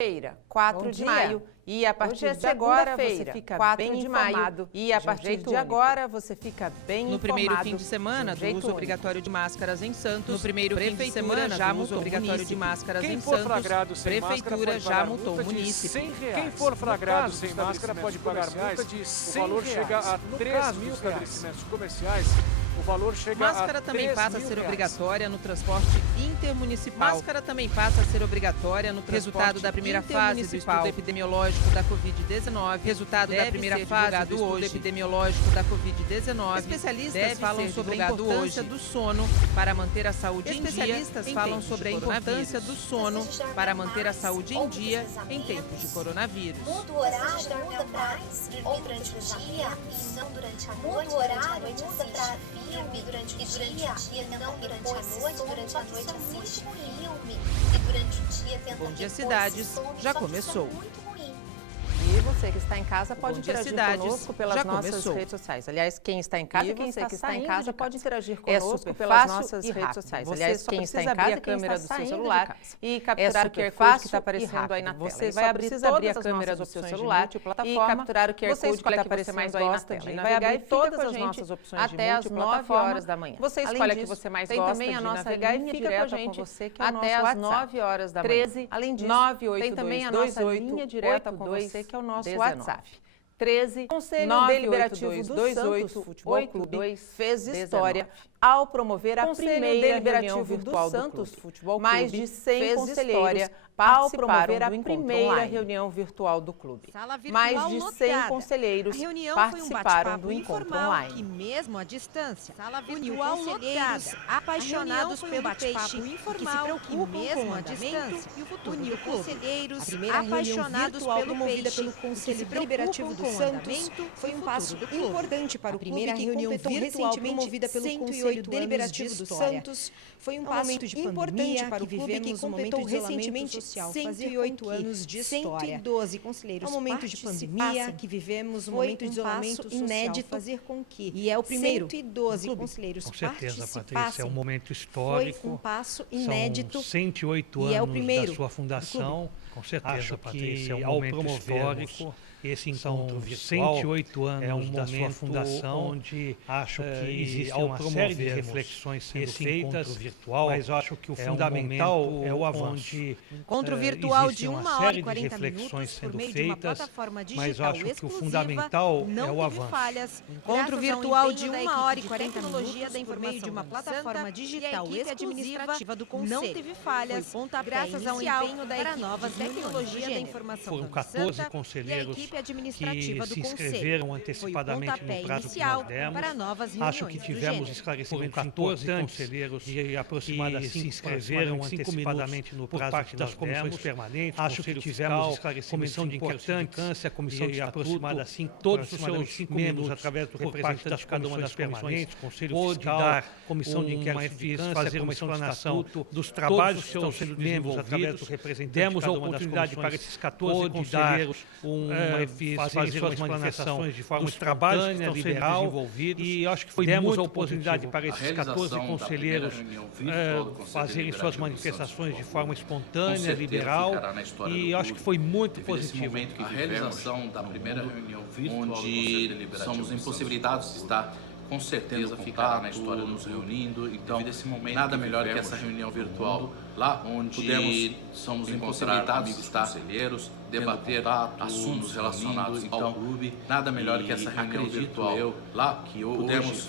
Feira, 4 de maio, e a partir de agora você fica bem informado. E a partir de agora você fica bem informado. No primeiro fim de semana do uso obrigatório de máscaras em Santos, no primeiro fim de semana já multou obrigatório de máscaras em Santos, prefeitura já multou o munícipe. Quem for flagrado sem máscara pode pagar multa de R$100. O valor chega a 3 mil estabelecimentos comerciais. O valor chega Máscara também passa a ser obrigatória no transporte intermunicipal. Máscara também passa a ser obrigatória no resultado da primeira fase do estudo epidemiológico da Covid-19. Resultado da primeira fase do estudo epidemiológico da Covid-19. Especialistas falam sobre a importância do sono para manter a saúde em dia. Especialistas falam sobre a importância do sono para manter a saúde em dia em tempos de coronavírus. Muda o horário, muda para dormir durante o dia e não durante a noite. Muda o horário, muda para filme durante o dia e não durante a noite. Durante a noite assiste filme e durante o dia tenta. Bom Dia Cidades já começou. E você que está em casa pode interagir conosco pelas nossas redes sociais. Aliás, quem está em casa e quem está em casa pode interagir conosco pelas nossas redes sociais. Aliás, quem está em casa, a câmera do seu celular e capturar o QR Code que está aparecendo aí na tela. Você vai precisar abrir a câmera do seu celular e capturar o QR Code que está aparecendo aí na tela. E vai abrir todas as nossas opções até às 9 horas da manhã. Você escolhe a que você mais gosta de navegar e fica com a gente até às 9 horas da manhã. Além disso, tem também a nossa linha direta com você, que é o nosso WhatsApp. 13 Conselho Deliberativo do Santos Futebol Clube fez história ao promover a primeira reunião virtual do Santos Futebol Clube. Mais de 100 conselheiros participaram da primeira reunião virtual do clube. Mais de 100 conselheiros participaram do encontro online. E mesmo à distância, uniu conselheiros apaixonados pelo peixe informal que mesmo à distância uniu conselheiros apaixonados pelo peixe pelo Conselho Deliberativo do Santos foi um passo importante para o primeira reunião virtual promovida pelo Conselho Deliberativo do Santos foi um passo importante para o clube que completou recentemente 108 anos de história. 112 conselheiros. É um momento de pandemia que vivemos, um momento de isolamento inédito, fazer com que e é o primeiro 112 conselheiros com certeza, Patrícia, é um momento histórico. Foi um passo inédito. São 108 anos e é o primeiro da sua fundação. Com certeza, Acho Patrícia, que é um momento histórico. Esse encontro virtual 108 anos da sua fundação, onde acho que existe uma série de reflexões sendo feitas, virtual, mas eu acho que o fundamental é o avanço. Encontro virtual de 1 hora e 40 minutos por meio de uma plataforma digital exclusiva, não teve falhas. Encontro virtual de 1 hora e 40 minutos por meio de uma plataforma digital exclusiva do Conselho. Não teve falhas, graças ao empenho da equipe novas tecnologias da informação. Foram 14 conselheiros que se inscreveram antecipadamente no prazo que nós demos. Acho que tivemos esclarecimentos importantes conselheiros de aproximadamente se inscreveram antecipadamente no prazo que nós demos. Acho que tivemos esclarecimentos importantes, a comissão de aproximada assim todos os seus membros através do representante de cada uma das comissões, conselho fiscal, comissão de inquérito, fazer uma explanação dos trabalhos que estão sendo membros através do representante. Demos a oportunidade para esses 14 conselheiros fazer suas manifestações de forma espontânea, liberal, desenvolvidos, e acho que foi demos a oportunidade para esses 14 conselheiros fazerem suas manifestações de forma espontânea, liberal, e acho que foi muito positivo. A realização da primeira reunião virtual onde somos impossibilitados de estar, com certeza ficará na história nos reunindo, então nada melhor que essa reunião virtual, lá onde somos impossibilitados de estar conselheiros, debater assuntos relacionados ao clube, nada melhor que essa reunião virtual, lá que pudemos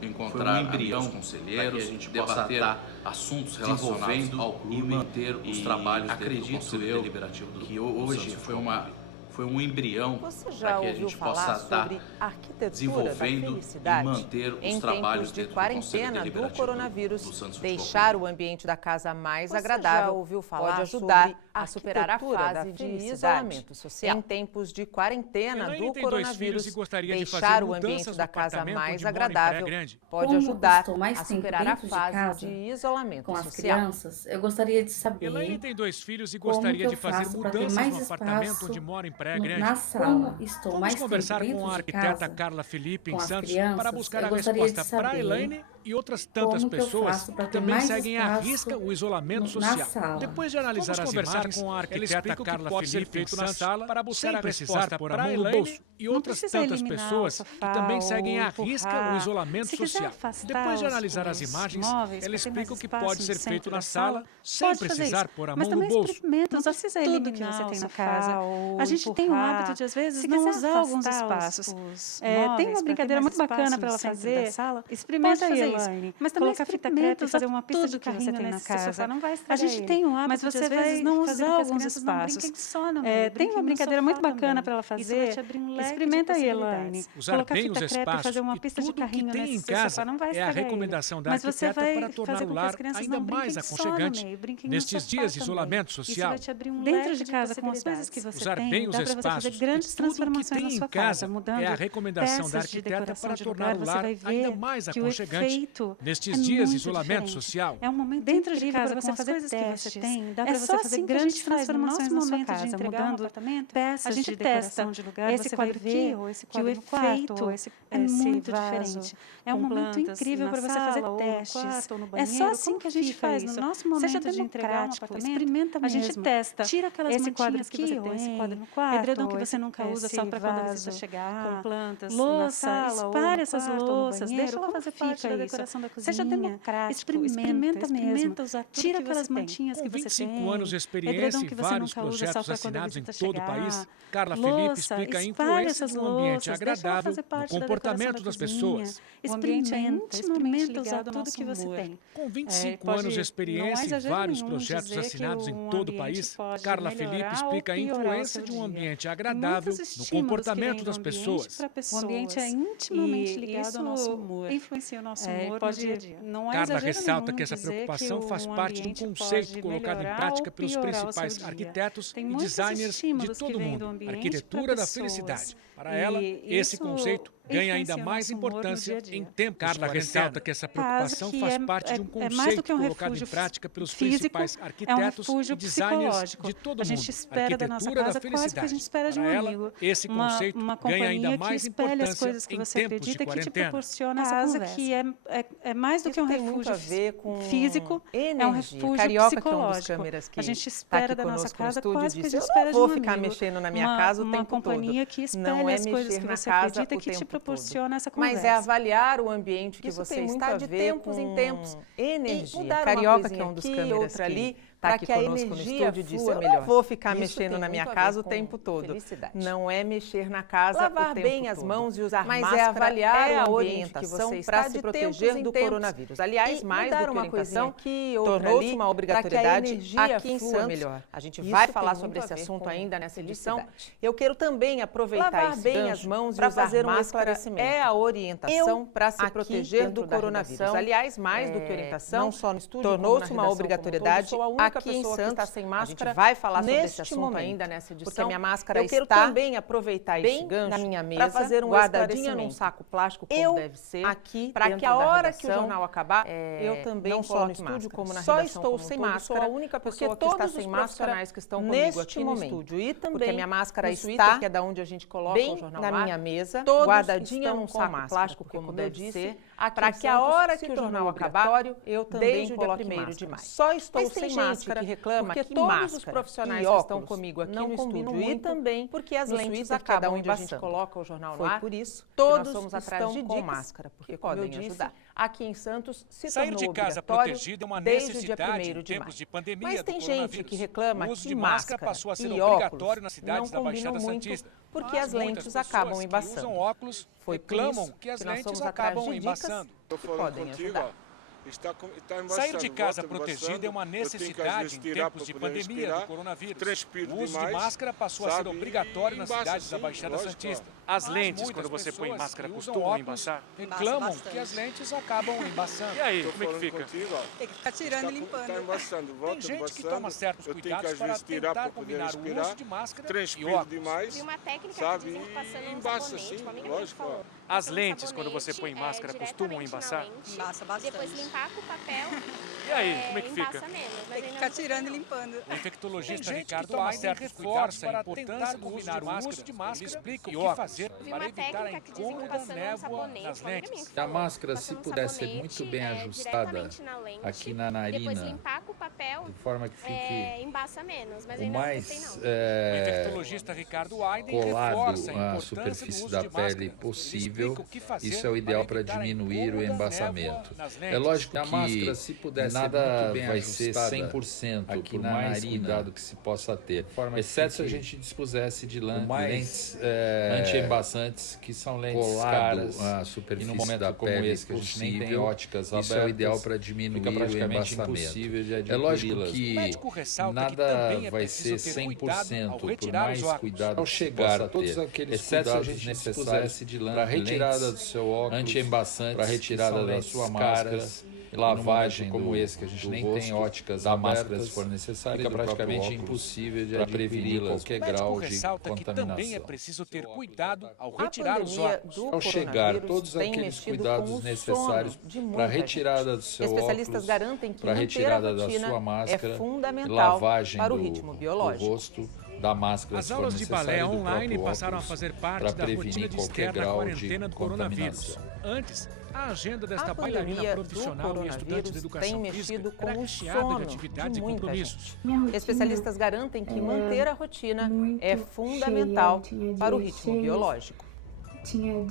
encontrar um embrião conselheiros, debater assuntos relacionados ao clube e manter os trabalhos dentro do Conselho Deliberativo do que hoje foi um embrião para que a gente possa estar desenvolvendo e manter os trabalhos de quarentena do coronavírus, deixar o ambiente da casa mais agradável, pode ajudar a superar a fase de isolamento social. Em tempos de quarentena do coronavírus, deixar o ambiente da casa mais agradável pode ajudar a superar a fase de isolamento com as social. Crianças, eu gostaria de saber. Elaine tem 2 filhos e gostaria de fazer mudanças no apartamento onde mora em Praia Grande. Na sala, estou Vamos mais conversar tempo com a de arquiteta casa, Carla Felipe em com as Santos crianças, para buscar a eu gostaria de resposta para a saber Elaine e outras tantas pessoas que também seguem à risca o isolamento social. Depois de analisar as imagens, com a arquiteta Carla Felipe na sala para buscar a resposta por a mão no bolso e outras tantas pessoas que também seguem à risca o isolamento social. Depois de analisar as imagens, ela explica o que pode ser feito na sala sem precisar pôr a mão no bolso. Não precisa eliminar que você tem na casa. A gente tem o hábito de, às vezes, não usar alguns espaços. Tem uma brincadeira muito bacana para ela fazer. Experimenta aí, Elaine. Mas também experimenta fazer uma pista de carrinho na casa. A gente tem o hábito de, às vezes, não usar alguns espaços. Tem uma brincadeira muito bacana para ela fazer. Experimenta aí, Elaine. Usar bem os espaços e tudo que tem em casa é a recomendação da arquiteta para tornar o lar ainda mais aconchegante nestes dias de isolamento social. Dentro de casa, com as coisas que você tem, dá para você fazer grandes transformações na sua casa, mudando é a recomendação da arquiteta para tornar o lar ainda mais aconchegante nestes dias de isolamento social. É um momento dentro de casa, com as coisas que você tem, dá para você fazer grandes transformações na sua casa, mudando peças de decoração de lugar. Você vai ver que o efeito é muito diferente. É um momento incrível para você fazer testes. É só assim que a gente faz no nosso momento de entregar um apartamento. Experimenta mesmo. A gente testa. Tira aquelas mantinhas que você tem, esse quadro no quarto, edredom que você nunca usa só para quando a visita chegar, com plantas na sala, espalhe essas louças, deixa ela fazer parte da decoração da cozinha. Seja democrático, experimenta mesmo. Tira aquelas mantinhas que você tem. Com 25 anos de experiência e vários projetos assinados em todo o país, Carla Felipe explica a influência de um ambiente agradável no comportamento das pessoas. Experimenta usar tudo que você tem. Com 25 anos de experiência e vários projetos assinados em todo o país, Carla Felipe explica a influência de um ambiente agradável no comportamento das pessoas. O ambiente é intimamente ligado ao nosso humor, influencia o nosso humor no dia a dia. Carla ressalta que essa preocupação faz parte de um conceito colocado em prática pelos principais arquitetos e designers de todo o mundo, a arquitetura da felicidade. Para ela, esse conceito ganha ainda mais importância em tempos. Carla ressalta que essa preocupação faz parte de um conceito colocado em prática pelos principais arquitetos e designers de todo o mundo, a arquitetura da felicidade. Para ela, esse conceito ganha ainda mais importância em tempos de quarentena. Casa que é mais do que um refúgio físico, é um refúgio Carioca, psicológico. Que é um dos câmeras que a gente espera da nossa casa quase que a gente eu espera não de um vou ficar amigo. mexendo na minha casa o tempo todo. Uma companhia que espelha as coisas que você acredita e que te proporciona essa conversa. Mas é avaliar o ambiente que você está de tempos em tempos. Energia. Carioca, que é um dos câmeras que está aqui conosco no estúdio, disse, eu não vou ficar mexendo na minha casa o tempo todo. Não é mexer na casa o tempo todo. Lavar bem as mãos e usar máscara, mas é avaliar a orientação para se proteger do coronavírus. Aliás, mais do que orientação, tornou-se uma obrigatoriedade aqui em Santos. A gente vai falar sobre esse assunto ainda nessa edição. Eu quero também aproveitar esse bem as mãos e usar máscara é a orientação para se proteger do coronavírus. Aliás, mais do que orientação, não só no estúdio, tornou-se uma obrigatoriedade aqui em Santos. Está sem máscara. A gente vai falar sobre esse assunto ainda nessa edição. Porque a minha máscara está também aproveitar esse gancho na minha mesa, para fazer guardadinha num saco plástico como deve ser, aqui para que a hora que o jornal acabar, eu também não só no estúdio como na redação. Só estou sem máscara, sou a única pessoa que está sem máscara que estão comigo aqui no estúdio e também porque a minha máscara está, que é da onde a gente coloca o jornal na minha mesa, guardadinha num saco plástico como deve ser, para que a hora que o jornal acabar, eu também coloque máscara. Só estou sem máscara que reclama porque todos os profissionais que estão comigo aqui no estúdio e também porque as lentes acabam onde a gente coloca o jornal no ar. Por isso, todos somos atrás de com máscara, porque podem ajudar. Aqui em Santos se sair de casa protegida é uma necessidade em tempos de pandemia. Mas tem gente que reclama que máscara passou a ser obrigatório nas cidades da Baixada Santista, porque as lentes acabam embaçando. Usam óculos, reclamam que as lentes acabam embaçando. Podem ajudar. Sair de casa protegida é uma necessidade em tempos de pandemia do coronavírus. O uso de máscara passou a ser obrigatório nas cidades da Baixada Santista. As lentes, quando você põe máscara, costumam embaçar. Reclamam que as lentes acabam embaçando. E aí, como é que fica? Tem que ficar tirando e limpando. Tem gente que toma certos cuidados para tentar combinar o uso de máscara e óculos. E uma técnica que dizem que passando um sabonete, uma amiga minha falou. As lentes, quando você põe máscara, costumam embaçar? Embaça bastante. Depois limpar com o papel. E aí, como é que fica? Tem que ficar tirando e limpando. O infectologista Ricardo toma certos cuidados para tentar combinar o uso de máscara. Ele explica o que fazer fazer para evitar a incômoda névoa nas lentes. Se a máscara, se pudesse ser muito bem ajustada aqui na narina, de forma que fique o mais O infectologista Ricardo Aiden reforça colado à superfície da pele possível, isso é o ideal para diminuir o embaçamento. É lógico que a máscara, se pudesse nada vai ser 100% aqui na narina que se possa ter, exceto se a gente dispusesse de lentes anti-embaçantes, que são lentes caras à superfície no momento da pele, como esse, que a gente nem tem óticas abertas, isso é o ideal para diminuir o embaçamento. É lógico que nada vai ser 100%, por mais cuidado ao chegar a todos aqueles cuidados necessários para a retirada do seu óculos, anti-embaçante, para a retirada da sua máscara, lavagem como esse, que a gente nem tem óticas da máscara se for necessário, fica praticamente impossível de prevenir qualquer grau de contaminação. Que também é preciso ter cuidado ao retirar os óculos. Ao chegar, todos aqueles cuidados necessários para a retirada do seu óculos, para a retirada da sua máscara, lavagem do rosto, da máscara, as aulas de balé online passaram a fazer parte da rotina de externa à quarentena do coronavírus. Antes, a agenda desta bailarina profissional e estudante de educação física era recheada de atividades e compromissos. Especialistas garantem que manter a rotina é fundamental para o ritmo biológico.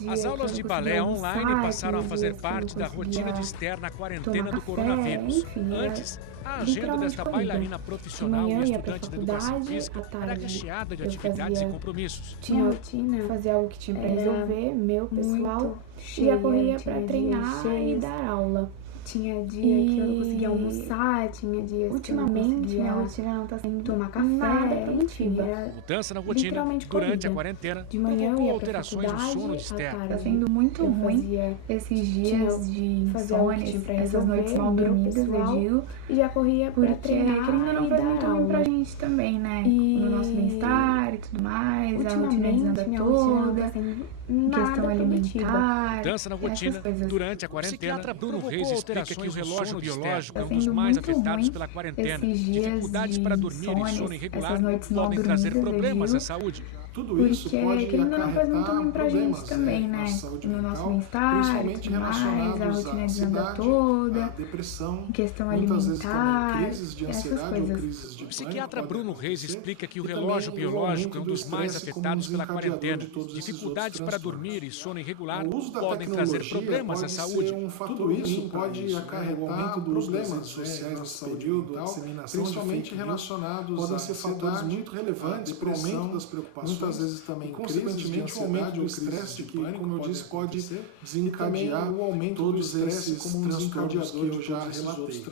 As aulas de balé online passaram a fazer parte da rotina de externa à quarentena do coronavírus. Antes, a agenda desta bailarina profissional e estudante de educação física era recheada de atividades e compromissos. Tinha rotina, fazia algo que tinha para resolver, meu pessoal, e já corria para treinar e dar aula. Tinha dia que eu não conseguia almoçar, tinha dias ultimamente que minha rotina não tá sendo tomar café, nada produtiva. Mudança na rotina durante a quarentena provocou alterações no sono de Esther. Tá sendo muito ruim esses dias de insônia, essas noites mal dormidas, eu digo, e já corria pra treinar e não faz muito ruim pra gente também, né? No nosso bem-estar e tudo mais, a rotina desanda toda, questão alimentar. Mudança na rotina durante a quarentena, Bruno Reis explica que o relógio biológico é um dos mais afetados pela quarentena. Dificuldades para dormir e sono irregular podem trazer problemas à saúde. Tudo isso pode acarretar problemas também, né? No nosso bem-estar e tudo mais, a rotina desanda toda, depressão, questão alimentar, essas coisas. O psiquiatra Bruno Reis explica que o relógio biológico é um dos mais afetados pela quarentena. Dificuldades para dormir e sono irregular podem trazer problemas à saúde. Tudo isso pode acarretar problemas sociais na saúde mental, principalmente relacionados a fatores muito relevantes para o aumento das preocupações, muitas vezes também consequentemente o aumento do estresse de pânico, como eu disse, pode desencadear o aumento do estresse como um desencadeador que eu já relatei.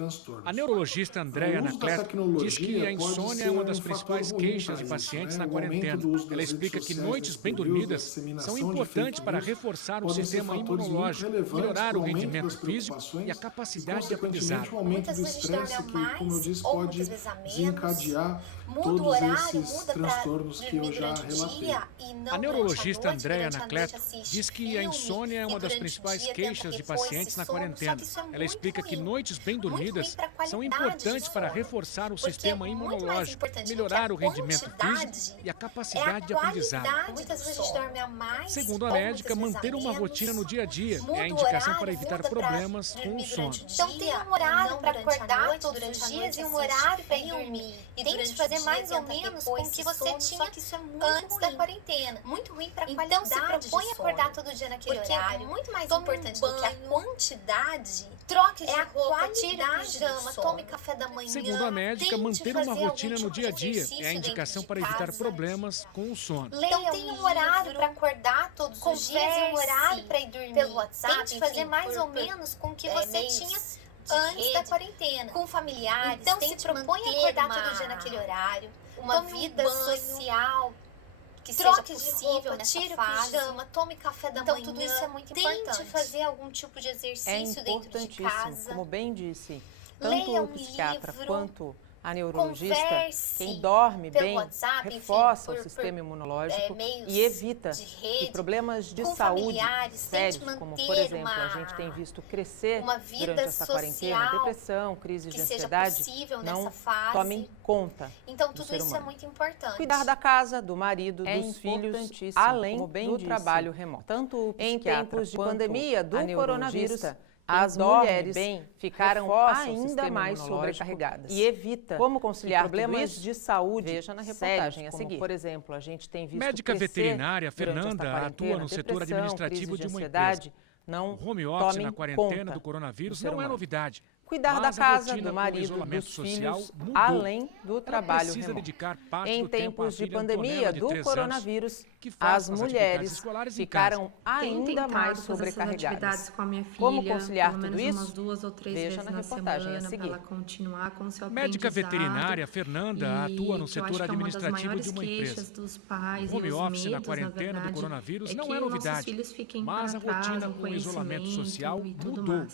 A neurologista Andréa Anacleto diz que a insônia é uma das principais queixas de pacientes na quarentena. Ela explica que noites bem dormidas são importantes para reforçar o sistema imunológico, melhorar o rendimento físico e a capacidade de aprendizado. O aumento do estresse que, como eu disse, pode desencadear todos esses transtornos que eu já relatei. A neurologista Andréa Anacleto diz que a insônia é uma das principais queixas de pacientes na quarentena. Ela explica que noites bem dormidas são importantes para reforçar o sistema imunológico, melhorar o rendimento físico e a capacidade de aprendizado. Segundo a médica, manter uma rotina no dia a dia é a indicação para evitar problemas com o sono. Então tem um horário para acordar todos os dias e um horário para ir dormir. E tente fazer mais ou menos com o que você tinha antes da quarentena. Muito ruim para a qualidade. Então se propõe a acordar todo dia naquele horário. É muito mais importante do que a quantidade. Troque de roupa, tire o pijama, tome café da manhã. Segundo a médica, manter uma rotina no dia a dia é a indicação para evitar problemas com o sono. Então tem um horário para acordar todos os dias e um horário para ir dormir. Pelo WhatsApp, tente fazer mais ou menos com o que você tinha antes da quarentena, com familiares. Então se propõe a acordar todo dia naquele horário, uma vida social que seja possível nessa fase. Pijama, tome café da manhã. Então tudo isso é muito importante. Tente fazer algum tipo de exercício dentro de casa. Como bem disse, tanto o psiquiatra quanto a neurologista, quem dorme bem reforça o sistema imunológico e evita que problemas de saúde sérios, como por exemplo, a gente tem visto crescer durante essa quarentena, depressão, crises de ansiedade, não tomem conta do ser humano. É muito importante. Cuidar da casa, do marido, dos filhos, além do trabalho remoto. Tanto em tempos de pandemia do coronavírus, as mulheres ficaram ainda mais sobrecarregadas e evita como conciliar problemas de saúde. Veja na reportagem a seguir. Por exemplo, a gente tem visto médica veterinária Fernanda atua no setor administrativo de uma empresa. O home office na quarentena do coronavírus não é novidade. Cuidar da casa, do marido, dos filhos, além do trabalho remoto. Em tempos de pandemia do coronavírus, as mulheres ficaram ainda mais sobrecarregadas. Como conciliar tudo isso? Veja na reportagem a seguir. Médica veterinária Fernanda atua no setor administrativo de uma empresa. O home office na quarentena do coronavírus não é novidade, mas a rotina com o isolamento social mudou.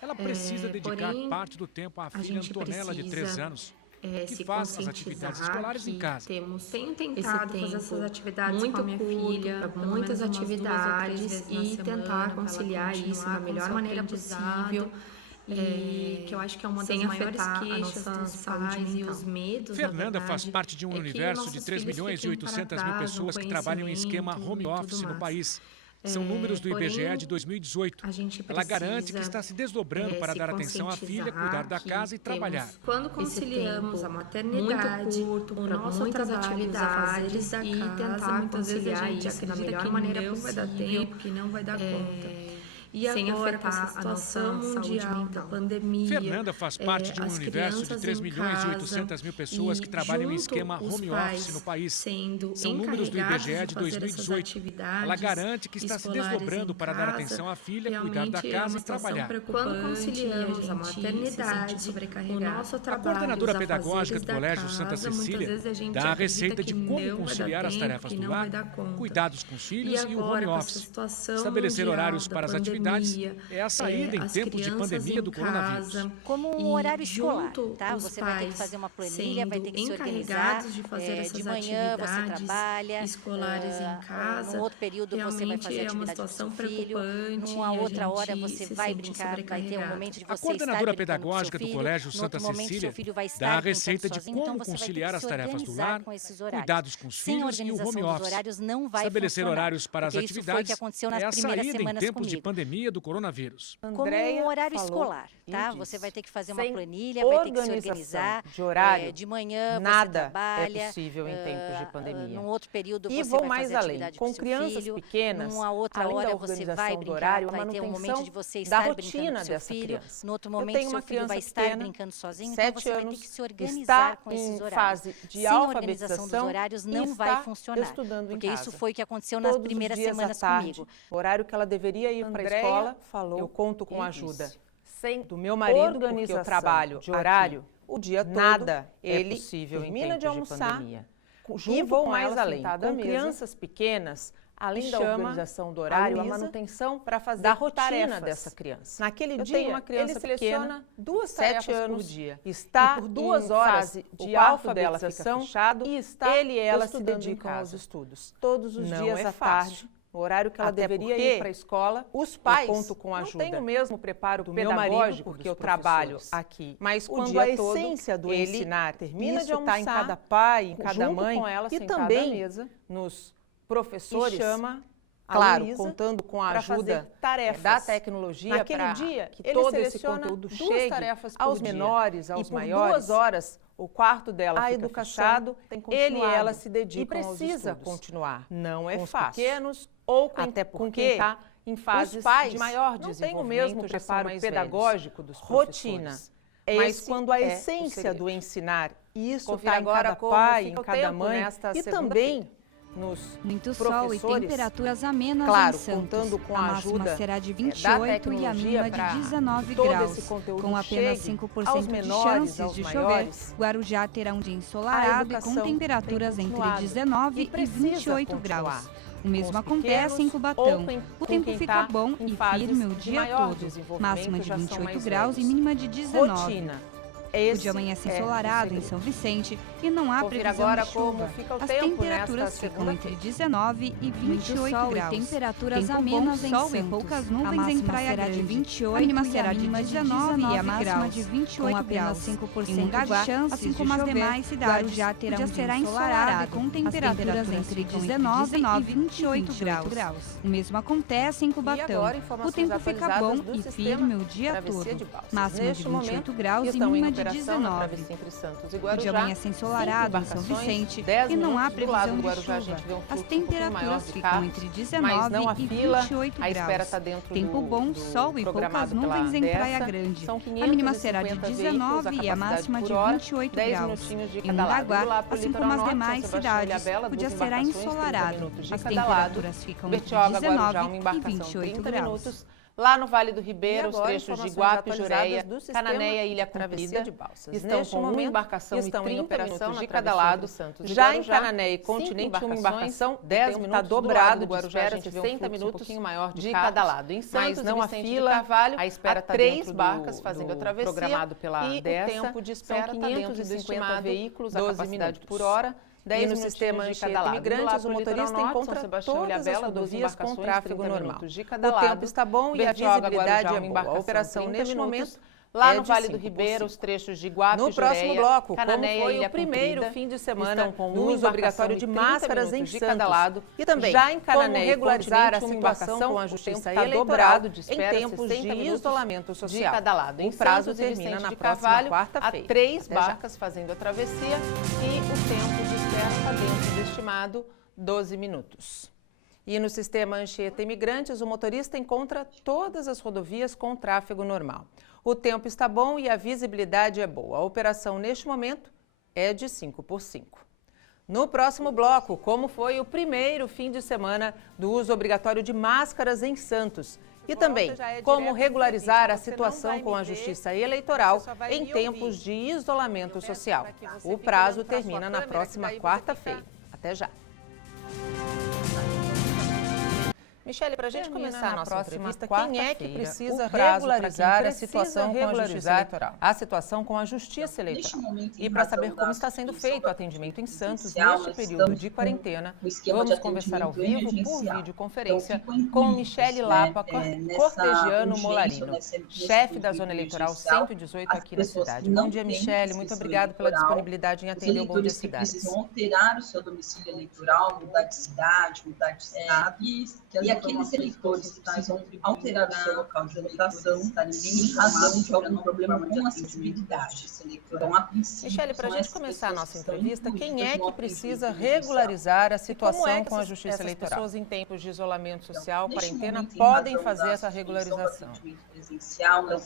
Ela precisa dedicar parte do tempo à filha Antonella, de 3 anos, que faz as atividades escolares em casa. Tenho tentado fazer essas atividades com a minha filha, muitas atividades, e tentar conciliar isso da melhor maneira possível. Que eu acho que é uma das maiores queixas dos pais e os medos. Fernanda faz parte de um universo de 3.800.000 pessoas que trabalham em esquema home office no país. São números do IBGE de 2018. Ela garante que está se desdobrando para dar atenção à filha, cuidar da casa e trabalhar. Quando conciliamos a maternidade, muito curto, muitas atividades e tentar conciliar isso da melhor maneira possível, que não vai dar conta. E sem agora, afetar a situação mundial da pandemia. Fernanda faz parte de um universo de 3.800.000 pessoas que trabalham em esquema home office no país. São números do IBGE de 2018. Ela garante que está se desdobrando para dar atenção à filha, cuidar da casa e trabalhar. Quando conciliamos a maternidade, o nosso trabalho, a coordenadora pedagógica do Colégio Santa Cecília dá a receita de como conciliar as tarefas do lar, cuidados com os filhos e o home office. Estabelecer horários para as atividades é a saída em tempos de pandemia do coronavírus. Como um horário escolar, tá? Você vai ter que fazer uma planilha, vai ter que se organizar. De manhã você trabalha, escolares em casa. No outro período você vai fazer atividade com seu filho. Numa outra hora você vai brincar, vai ter um momento de você estar brincando com seu filho. A coordenadora pedagógica do Colégio Santa Cecília dá a receita de como conciliar as tarefas do lar, cuidados com os filhos e o home office. Estabelecer horários para as atividades é a saída em tempos de pandemia do coronavírus. Como um horário escolar, tá? Você vai ter que fazer uma planilha, vai ter que se organizar. De horário, de manhã nada você trabalha, é possível em tempos de pandemia. Num outro período e você vou vai mais fazer além. atividade Com crianças filho, pequenas, numa outra além hora da você organização vai do brincar, horário, vai ter um momento de você da estar rotina brincando com seu dessa filho. criança. No outro momento seu filho vai estar pequena, brincando sozinho, 7 então você vai ter anos, que se organizar está com esses horários. Fase de sem alfabetização, organização dos horários não vai funcionar, porque isso foi o que aconteceu nas primeiras semanas comigo. O horário que ela deveria ir para a escola, eu conto com a ajuda do meu marido, porque eu trabalho de horário o dia todo, nada ele termina de almoçar e vou mais além. Com crianças pequenas, além da organização do horário, a manutenção para fazer da rotina dessa criança. Naquele dia, uma criança seleciona 2 tarefas por dia. Está por 2 horas de alfabetização fechado e ele e ela se dedicam aos estudos. Todos os dias à tarde. No horário que ela deveria ir para a escola, os pais conto com a ajuda. Não tem o mesmo preparo do pedagógico porque eu trabalho aqui. Mas quando a essência do ensinar termina de almoçar, em cada pai, em cada mãe, com ela, e também nos professores, chama, claro, contando com a ajuda da tecnologia naquele dia que todo esse conteúdo chegue aos menores, aos maiores. 2 horas, o quarto dela fica fechado, ele e ela se dedicam e precisa continuar. Não é fácil. Pequenos ou até com quem está em fases de maior desenvolvimento, não tem o mesmo preparo pedagógico dos rotina. Mas quando a essência do ensinar, isso está em cada pai, em cada mãe, e também nos muito sol e temperaturas amenas claro, em Santos. Contando com a máxima será de 28 e a mínima de 19 graus. Com apenas 5% de chances de chover, Guarujá terá um dia ensolarado e com temperaturas entre 19 e 28 graus. O mesmo acontece em Cubatão. O tempo fica bom e firme o dia todo. Máxima de 28 graus e mínima de 19. O dia amanhece ensolarado em São Vicente e não há previsão de chuva. As temperaturas ficam entre 19 e 28 graus. Temperaturas amenas em Santos. E poucas nuvens em Praia Grande. De 28, a mínima será de 19 e a máxima de 28 com apenas 5% de chance, assim como as demais cidades. Guarujá terá um dia ensolarado com temperaturas entre 19 e 28 graus. O mesmo acontece em Cubatão. O tempo fica bom e firme o dia todo. Máxima de 28 graus e mínima de 19. O dia amanhece ensolarado em São Vicente e não há previsão de chuva. As temperaturas ficam entre 19 e 28 graus. Tempo bom, sol e poucas nuvens em Praia Grande. A mínima será de 19 e a máxima de 28 graus. Em Mongaguá, assim como as demais cidades, o dia será ensolarado. As temperaturas ficam entre 19 e 28 graus. Lá no Vale do Ribeiro, os trechos de Guape, Jureia, Cananéia e Ilha Comprida estão com uma embarcação e 30 minutos de cada lado. Já em Cananéia e Continente, uma embarcação 10 minutos está dobrado de espera, 60 minutos de cada lado. Em Santos, não há fila, a espera está 3 barcas fazendo a travessia programado pela e o tempo de espera está dentro do estimado veículos, 12 minutos por hora. Daí no sistema Anchieta Imigrantes, o motorista encontra todas as rodovias com tráfego normal. O tempo está bom e a visibilidade é boa. A operação neste momento lá no Vale do Ribeiro, os trechos de Guape, no próximo bloco, como foi o primeiro fim de semana no uso obrigatório de máscaras em Santos. E também já em Cananéia, regularizar a situação com a Justiça Eleitoral em tempos de isolamento social. O prazo termina na próxima quarta-feira. Há 3 barcas fazendo a travessia e o tempo de espera está dentro do estimado 12 minutos. E no sistema Anchieta Imigrantes, o motorista encontra todas as rodovias com tráfego normal. O tempo está bom e a visibilidade é boa. A operação, neste momento, é de 5x5. No próximo bloco, como foi o primeiro fim de semana do uso obrigatório de máscaras em Santos. E também como regularizar a situação com a Justiça Eleitoral em tempos de isolamento social. O prazo termina na próxima quarta-feira. Até já. Michele, para a gente começar a nossa entrevista, quem é que precisa regularizar a situação com a Justiça Eleitoral? A situação com a Justiça Eleitoral. E para saber como está sendo feito o atendimento em Santos neste período de quarentena, vamos conversar ao vivo por videoconferência com Michele Lapa Cortegiano Molarino, chefe da Zona Eleitoral 118 aqui na cidade. Bom dia, Michele. Muito obrigada pela disponibilidade em atender o Bom Dia Cidades. Os eleitores que precisam alterar o seu domicílio eleitoral, mudar de cidade, mudar de estado, e aqueles eleitores que precisam alterar o seu local de votação em razão de algum problema com acessibilidade. Então, a princípio, Michele, para a gente começar a nossa entrevista, quem é que precisa regularizar a situação com a Justiça Eleitoral? As pessoas em tempos de isolamento social, quarentena, podem fazer essa regularização?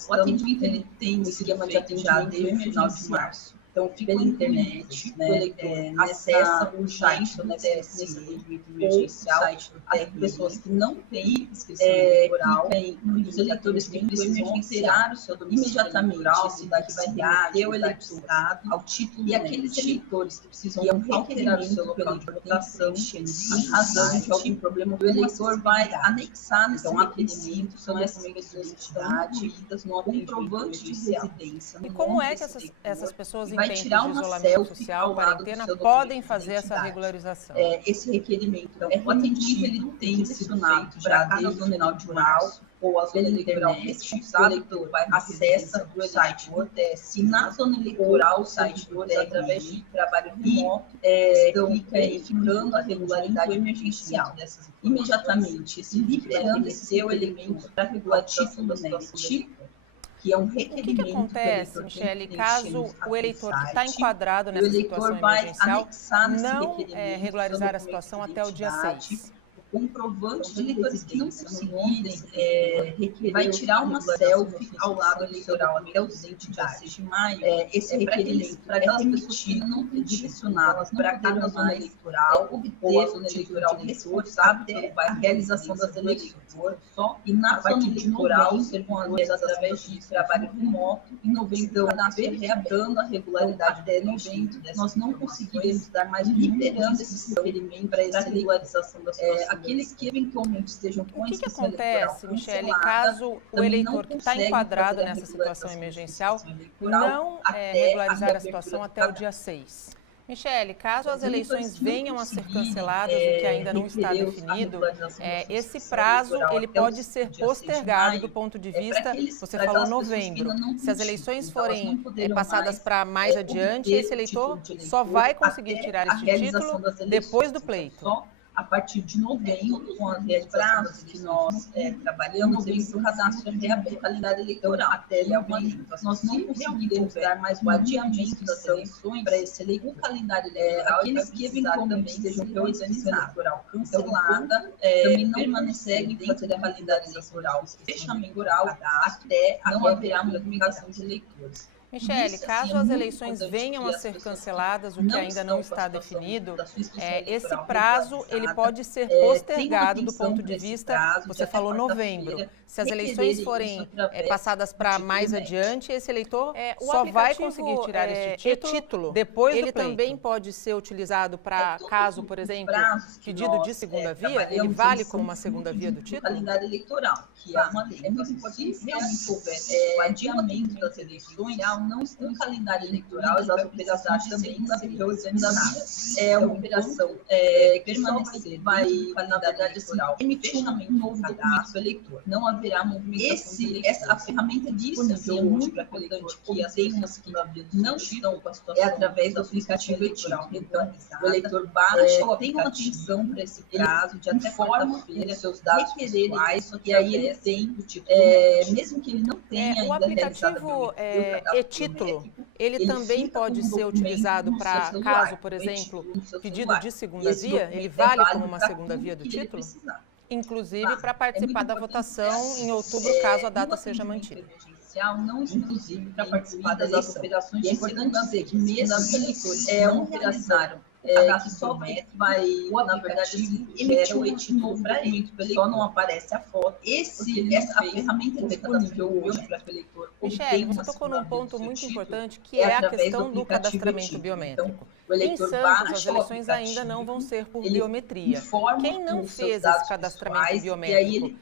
O atendimento ele tem um esquema de atendimento desde o final de março. Então, fica pela internet, o eleitor acessa o site do TSE ou o site do TRE. Pessoas que não têm inscrição eleitoral, os eleitores que precisam alterar o seu domicílio imediatamente, cidade vai remeter o eleitorado ao título, e aqueles eleitores que precisam alterar o seu local de votação em razão de algum problema, o eleitor vai anexar nesse requerimento seu documento de identidade, comprovante de residência. E como é que essas pessoas em tempos de isolamento social, quarentena, podem fazer essa regularização? Esse requerimento o atendimento ele não tem direcionado para cada zona eleitoral ou a zona eleitoral responsável, o eleitor vai acessa o site do TSE. Na zona eleitoral, o site do TSE, através de trabalho remoto, estão verificando a regularidade emergencial. Imediatamente, se liberando esse seu elemento para regular título NET, que é um requerimento. O que acontece, Michele, caso o eleitor que está enquadrado nessa situação emergencial não regularizar a situação até o dia 6? O comprovante de eleitores que não conseguirem vai tirar uma selfie ao lado eleitoral até o 6 de maio. Esse requerimento para aquelas pessoas que não têm direcionadas para cada zona eleitoral, obter a zona eleitoral responsável pela realização das eleições. E na zona eleitoral, serão através de trabalho remoto, em novembro, reabrando a regularidade de novembro, nós não conseguiremos dar mais liberando esse requerimento para essa regularização das eleições. aqueles que eventualmente estejam com o que acontece, Michele, caso o eleitor que está enquadrado nessa situação emergencial não regularizar a situação até o dia 6? Michele, caso as eleições venham a ser canceladas, o que ainda não está definido, esse prazo ele pode ser postergado do ponto de vista, você falou novembro. Se as eleições forem passadas para mais adiante, esse eleitor só vai conseguir tirar esse título depois do pleito. A partir de novembro, com os prazos que nós trabalhamos, o cadastro reabre o calendário eleitoral até novembro. Nós não conseguiremos dar mais o adiamento das eleições para esse eleitor. O calendário eleitoral, aqueles que eventualmente estejam com a organização eleitoral cancelada, também não permanecem fazer a calendário eleitoral. Fechamento rural até não haverá movimentação de eleitores. Michele, caso as eleições venham a ser canceladas, o que ainda não está definido, esse prazo ele pode ser postergado do ponto de vista, você falou novembro. Se as eleições forem passadas para mais adiante, esse eleitor só vai conseguir tirar esse título depois do pleito. Ele também pode ser utilizado para caso, por exemplo, pedido de segunda via, ele vale como uma segunda via do título? Calendário eleitoral, que é muito importante, se realmente houver o adiamento das eleições, não está no calendário eleitoral, as operações também não se reorganizadas. É uma operação permanecer, vai calendário eleitoral, emitir um novo cadastro eleitor. Não haverá movimentação. A ferramenta disponível hoje para o eleitor que as temas que não estão com a situação através do aplicativo eleitoral. Então, o eleitor baixa, tem uma atenção para esse prazo de até quarta-feira, seus dados pessoais, e aí ele tem o título, mesmo que ele não tenha o aplicativo e-título, ele também pode ser utilizado para caso, por exemplo, pedido de segunda via, ele vale como uma segunda via do título? Inclusive para participar da votação em outubro, caso a data seja mantida. Não inclusive para participar das operações. É importante dizer que mesmo os eleitores não realizaram que só vai, na verdade, emitir o e-título para ele, só não aparece a foto. A ferramenta disponível hoje para o eleitor. Michele, você tocou num ponto muito importante, que é a questão do cadastramento biométrico. Em Santos, as eleições ainda não vão ser por biometria. Quem não fez esse cadastramento biométrico,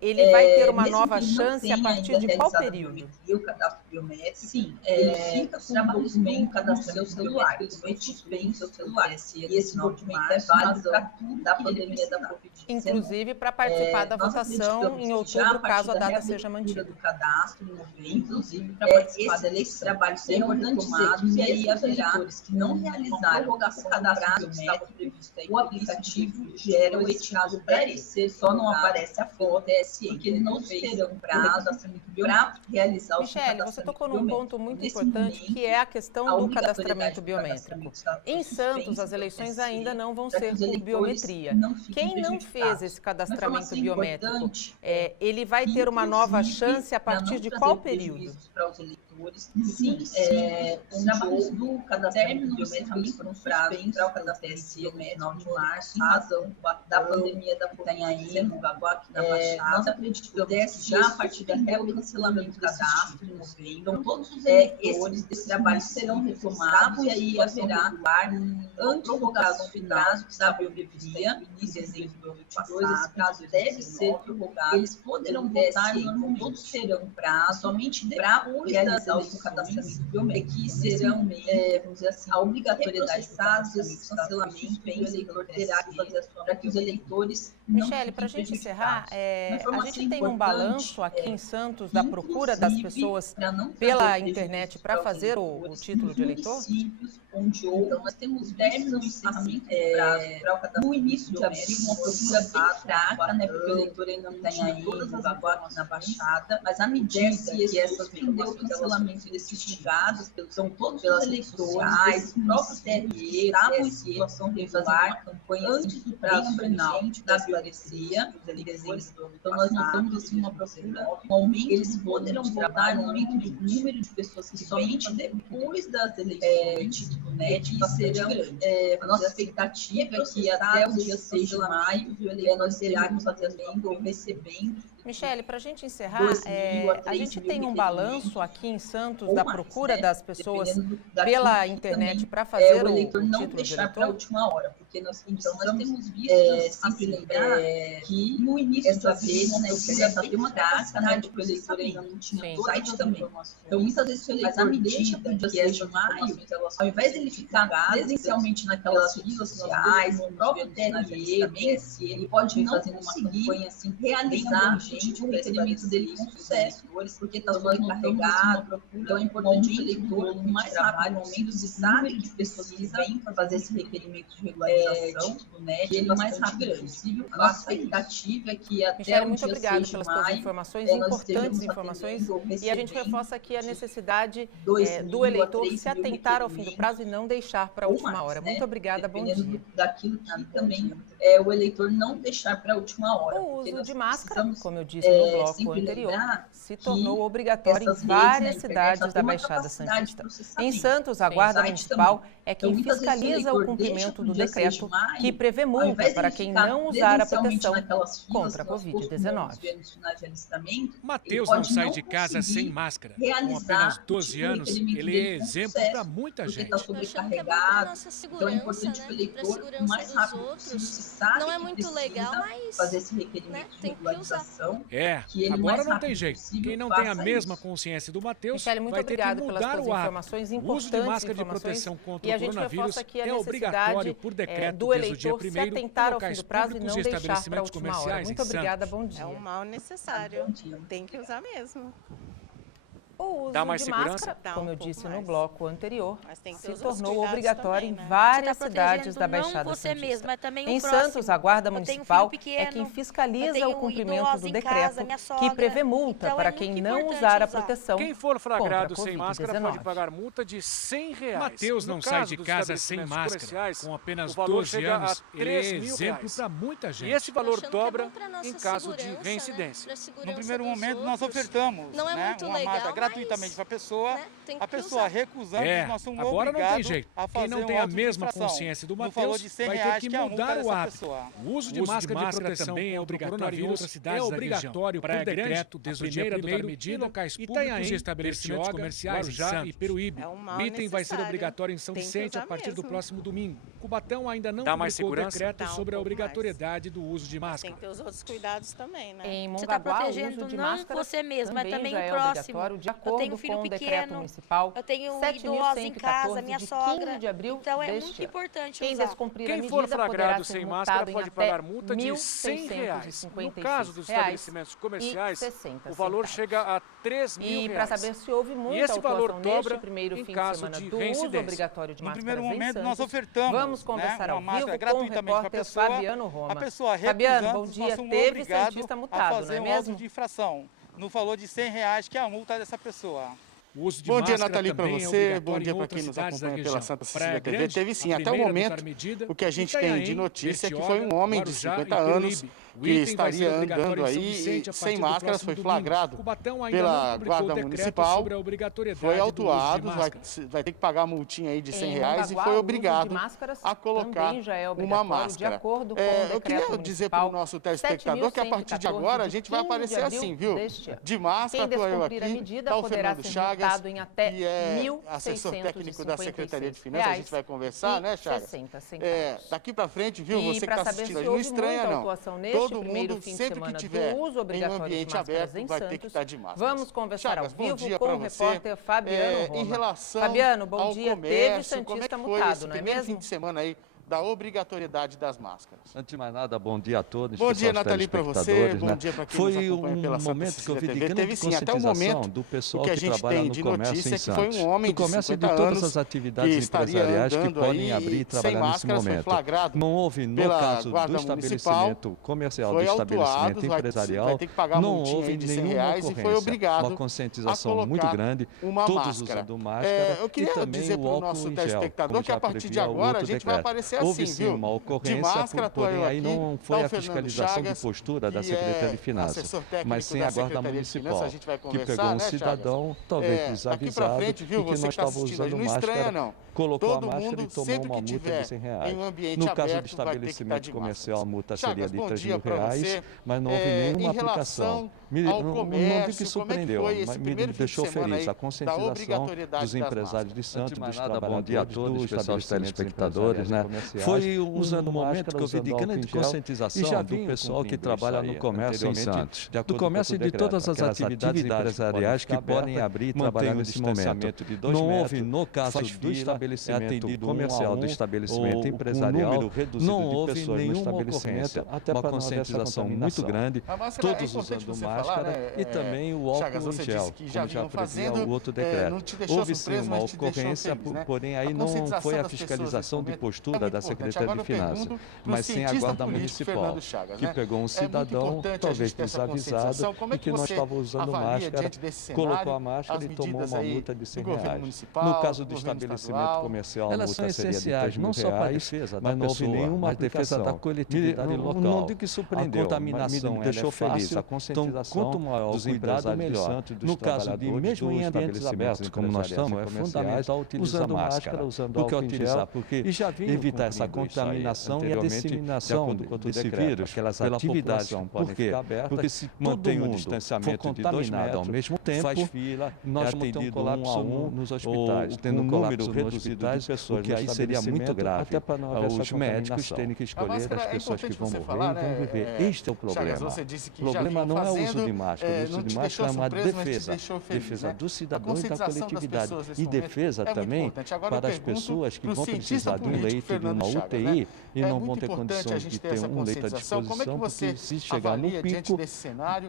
ele vai ter uma nova chance a partir de qual período? O cadastro biométrico, sim, ele fica com o cadastro seu celular, bem seu celular. E esse documento é válido para tudo da pandemia da Covid-19. Inclusive para participar da votação em outubro, caso a data seja mantida. Do cadastro em novembro, inclusive para participar da eleição. Trabalhos serão retomados e aí haverá que não realizaram o cadastro biométrico, o aplicativo gera o retirado para ele. Só não aparece a foto, porque ele não terão prazo para realizar o Michele, você tocou num ponto muito importante, que é a questão do cadastramento biométrico. Em Santos, as eleições ainda não vão ser por biometria. Quem não fez esse cadastramento biométrico, ele vai ter uma nova chance a partir de qual período? Sim, os trabalhos do cadastramento biométrico foram suspensos para o cadastramento biométrico 9 de março, em razão da pandemia da Covid-19, no Baguaque da Baixada. Nós acreditamos já a partir até o cancelamento do cadastro em novembro. Então, todos os eleitores desse trabalho serão retomados e aí haverá antes do prazo final da biometria, início de dezembro de 2022, esse prazo deve ser prorrogado. Eles poderão votar normalmente, todos terão prazo somente para realizar o cadastramento biométrico, que serão, vamos dizer assim, a obrigatoriedade de cancelamento, o eleitor terá que fazer para que os eleitores não Michele, para a gente encerrar, a gente tem um balanço aqui em Santos da procura das pessoas pela internet para fazer o título de eleitor? Então, nós temos 10 no encerramento no início de abril, uma procura bem fraca, né, porque o eleitor ainda não tem aí no Baguaque na Baixada, mas à medida que essas vendeu o cancelamento desses julgados, são todos pelas eleitores, os próprios TRE estavam em situação de fazer uma campanha antes do prazo final da biometria, então nós notamos assim uma procura, um aumento, eles poderão votar um aumento do número de pessoas que somente depois das eleições, que serão, a nossa expectativa é que até o dia 6 de maio nós teremos fazendo ou recebendo Michele, para a gente encerrar, a gente tem um balanço aqui em Santos da procura das pessoas pela internet para fazer o eleitor não deixar para a última hora, porque nós temos visto sempre lembrar que no início da vez, né, eu queria bater uma carta, né, de que o eleitor ainda não tinha o site também. Então, muitas vezes o eleitor digita que é de maio, ao invés de ele ficar presencialmente naquelas redes sociais, no próprio TRE, ele pode não conseguir assim, realizar o requerimento dele com sucesso, porque está tudo encarregado. Então é importante o eleitor, o mais rápido, no momento de sabe de pessoas que vêm para fazer esse requerimento de regularização do NET, ele o mais rápido possível. A nossa expectativa é que até Michele, o muito dia obrigada 6 de pelas maio, suas informações, importantes informações, e a gente reforça aqui a necessidade do eleitor se atentar ao fim do prazo e não deixar para a última hora. Muito obrigada, bom dia. Daquilo que também o eleitor não deixar para a última hora. O uso de máscara, como eu disse no bloco anterior, se tornou obrigatório em várias cidades da Baixada Santista. Em Santos, a Guarda Municipal é quem fiscaliza o cumprimento do decreto que prevê multa para quem não usar a proteção contra a Covid-19. Matheus não sai de casa sem máscara. Com apenas 12 anos, ele é exemplo para muita gente. Está sobrecarregado, então é importante que o eleitor, o mais rápido possível, se sabe não é muito legal, mas fazer esse requerimento de regularização. Agora não tem jeito. Quem não tem a mesma consciência do Matheus vai ter que mudar o hábito. O uso de máscara de proteção contra o coronavírus é obrigatório por decreto desde o dia 1º em locais públicos e estabelecimentos comerciais em Muito obrigada, bom dia. É um mal necessário. Tem que usar mesmo. O uso Dá mais de segurança? máscara, como eu disse no bloco anterior, se os tornou cuidados obrigatório também, né? em várias Você tá cidades da protegendo Baixada não você Santista. mesmo, mas também o Em próximo. Santos, a Guarda Eu tenho Municipal filho pequeno, é quem eu fiscaliza tenho o cumprimento idosa do em decreto casa, minha que sogra. prevê multa Então, para é quem muito não importante usar a usar. proteção Quem for flagrado contra a sem máscara pode pagar multa de R$100. Matheus não sai de casa sem máscara. Com apenas 12 anos, ele é exemplo para muita gente. E esse valor dobra em caso de reincidência. No primeiro momento, nós ofertamos não é muito uma legal, máscara gratuitamente para a pessoa. A pessoa recusando, nós somos agora não tem jeito. a fazer Quem não tem a mesma consciência do Matheus vai ter que mudar o hábito. O uso de máscara de proteção também é obrigatório em outras cidades da região. Por decreto, desde o dia 1º medida, locais públicos e estabelecimentos comerciais em Santos e Peruíbe. O item vai ser obrigatório em São Vicente a partir do próximo domingo. Cubatão ainda não publicou decreto sobre a obrigatoriedade do uso de máscara. Tem que ter os outros cuidados também, né? Em Você está Mongaguá, o protegendo uso de não máscara você mesmo, mas também já o é próximo. obrigatório, de Eu tenho acordo filho com o decreto pequeno, municipal eu tenho idosa em casa, minha sogra. de abril então é deste muito ano. importante Quem usar. descumprir a Quem medida for flagrado sem poderá máscara ser pode multado pagar em multa de R$100. No caso dos estabelecimentos comerciais, o valor chega a R$3.000. E para saber se houve muita e esse valor dobra primeiro em fim caso de semana de do reincidência. uso obrigatório de máscaras primeiro momento, em nós Santos. ofertamos Vamos conversar uma ao vivo máscara com o gratuitamente para a repórter pessoa. Fabiano Roma. A pessoa Fabiano, bom recusando, dia. nós somos Teve obrigados cientista a multado, fazer não é um mesmo? auto de infração no valor de R$100, que é a multa dessa pessoa. Bom dia, Nathalie, para você. Bom dia para quem nos acompanha pela Santa Cecília TV. Teve sim, até o momento, o que a gente tem de notícia é que foi um homem de 50 anos que estaria andando aí e sem máscaras, foi flagrado pela Guarda Municipal, foi autuado, vai ter que pagar a multinha aí de R$100 e foi obrigado a colocar uma máscara. Eu queria dizer para o nosso telespectador que a partir de agora a gente vai aparecer assim, viu? De máscara, estou eu aqui, está o Fernando Chagas, que é assessor técnico da Secretaria de Finanças, a gente vai conversar, né, Chagas? Daqui para frente, viu, você que está assistindo, não estranha não. Todo mundo, sempre que tiver em um ambiente aberto, vai ter que estar de máscara. Vamos conversar Chagas, ao vivo bom dia com para o você. repórter Fabiano Roma. Em relação Fabiano, bom ao dia. comércio, Teve como é cientista que foi multado, esse não é primeiro mesmo? fim de semana aí da obrigatoriedade das máscaras? Antes de mais nada, bom dia a todos. Bom dia, Nathalie, para você. Bom dia para quem nos acompanha pela Santa momento que eu vi Cecília de TV. grande Teve sim, até o momento, do pessoal o que a gente trabalha tem no de comércio notícia em é que foi Santos. um homem No de comércio 50 de todas anos as atividades que estaria empresariais que andando podem aí abrir e sem trabalhar nesse máscaras, foi momento. flagrado Não houve, no pela caso do Guarda estabelecimento comercial, do foi estabelecimento autuado, empresarial, vai ter que pagar não multinha houve aí de nenhuma R$100 e foi obrigado uma conscientização a colocar muito grande, uma todos máscara. usando máscara Eu queria e também dizer o para o álcool nosso em gel, telespectador como que a já partir de previa o agora a outro gente vai decreto. aparecer houve sim uma ocorrência, porém aí não foi a fiscalização de postura da Secretaria de Finanças, mas sim a Guarda Municipal, que pegou um cidadão, talvez desavisado, e que não estava usando máscara, colocou a máscara e tomou uma multa de R$100. No caso de estabelecimento comercial, a multa seria de R$3.000, mas não houve nenhuma aplicação. Não digo que surpreendeu, mas me deixou feliz. A conscientização dos empresários de Santos, dos trabalhadores, dos pessoal telespectadores, né? Foi usando o momento que eu vi de grande conscientização do pessoal que trabalha no comércio em Santos, do comércio e de todas as atividades empresariais que podem abrir e trabalhar nesse momento. Não houve, no caso do estabelecimento comercial, do estabelecimento empresarial, não houve nenhuma ocorrência, uma conscientização muito grande, todos usando máscara e também o álcool em gel, como já previa o outro decreto. Houve sim uma ocorrência, porém aí não foi a fiscalização de postura da Secretaria de Finanças, mas sim a Guarda Municipal, que pegou um cidadão, talvez desavisado, e que não estava usando máscara, colocou a máscara e tomou uma multa de R$100. No caso do estabelecimento comercial, a multa seria de R$3.000, não só para a defesa, mas não houve nenhuma defesa da coletividade local. Não digo que surpreendeu, a contaminação me deixou feliz, a conscientização quanto maior dos empresários melhor. No caso de mesmo em ambientes abertos, como nós estamos, é fundamental utilizar máscara, porque utilizar, porque evitar essa contaminação e a disseminação desse vírus pela população. Por quê? Porque se mantém o distanciamento de 2 metros ao mesmo tempo, faz fila, nós vamos ter um colapso nos hospitais, tendo um número reduzido de pessoas, que aí seria muito grave. Até para os médicos terem que escolher as pessoas que vão morrer e vão viver. Este é o problema. O problema não é o uso de máscara. O uso de máscara é uma defesa. Defesa do cidadão e da coletividade. E defesa também para as pessoas que vão precisar de um leito, de uma UTI, e não vão ter condições de ter um leito à disposição, porque se chegar no pico,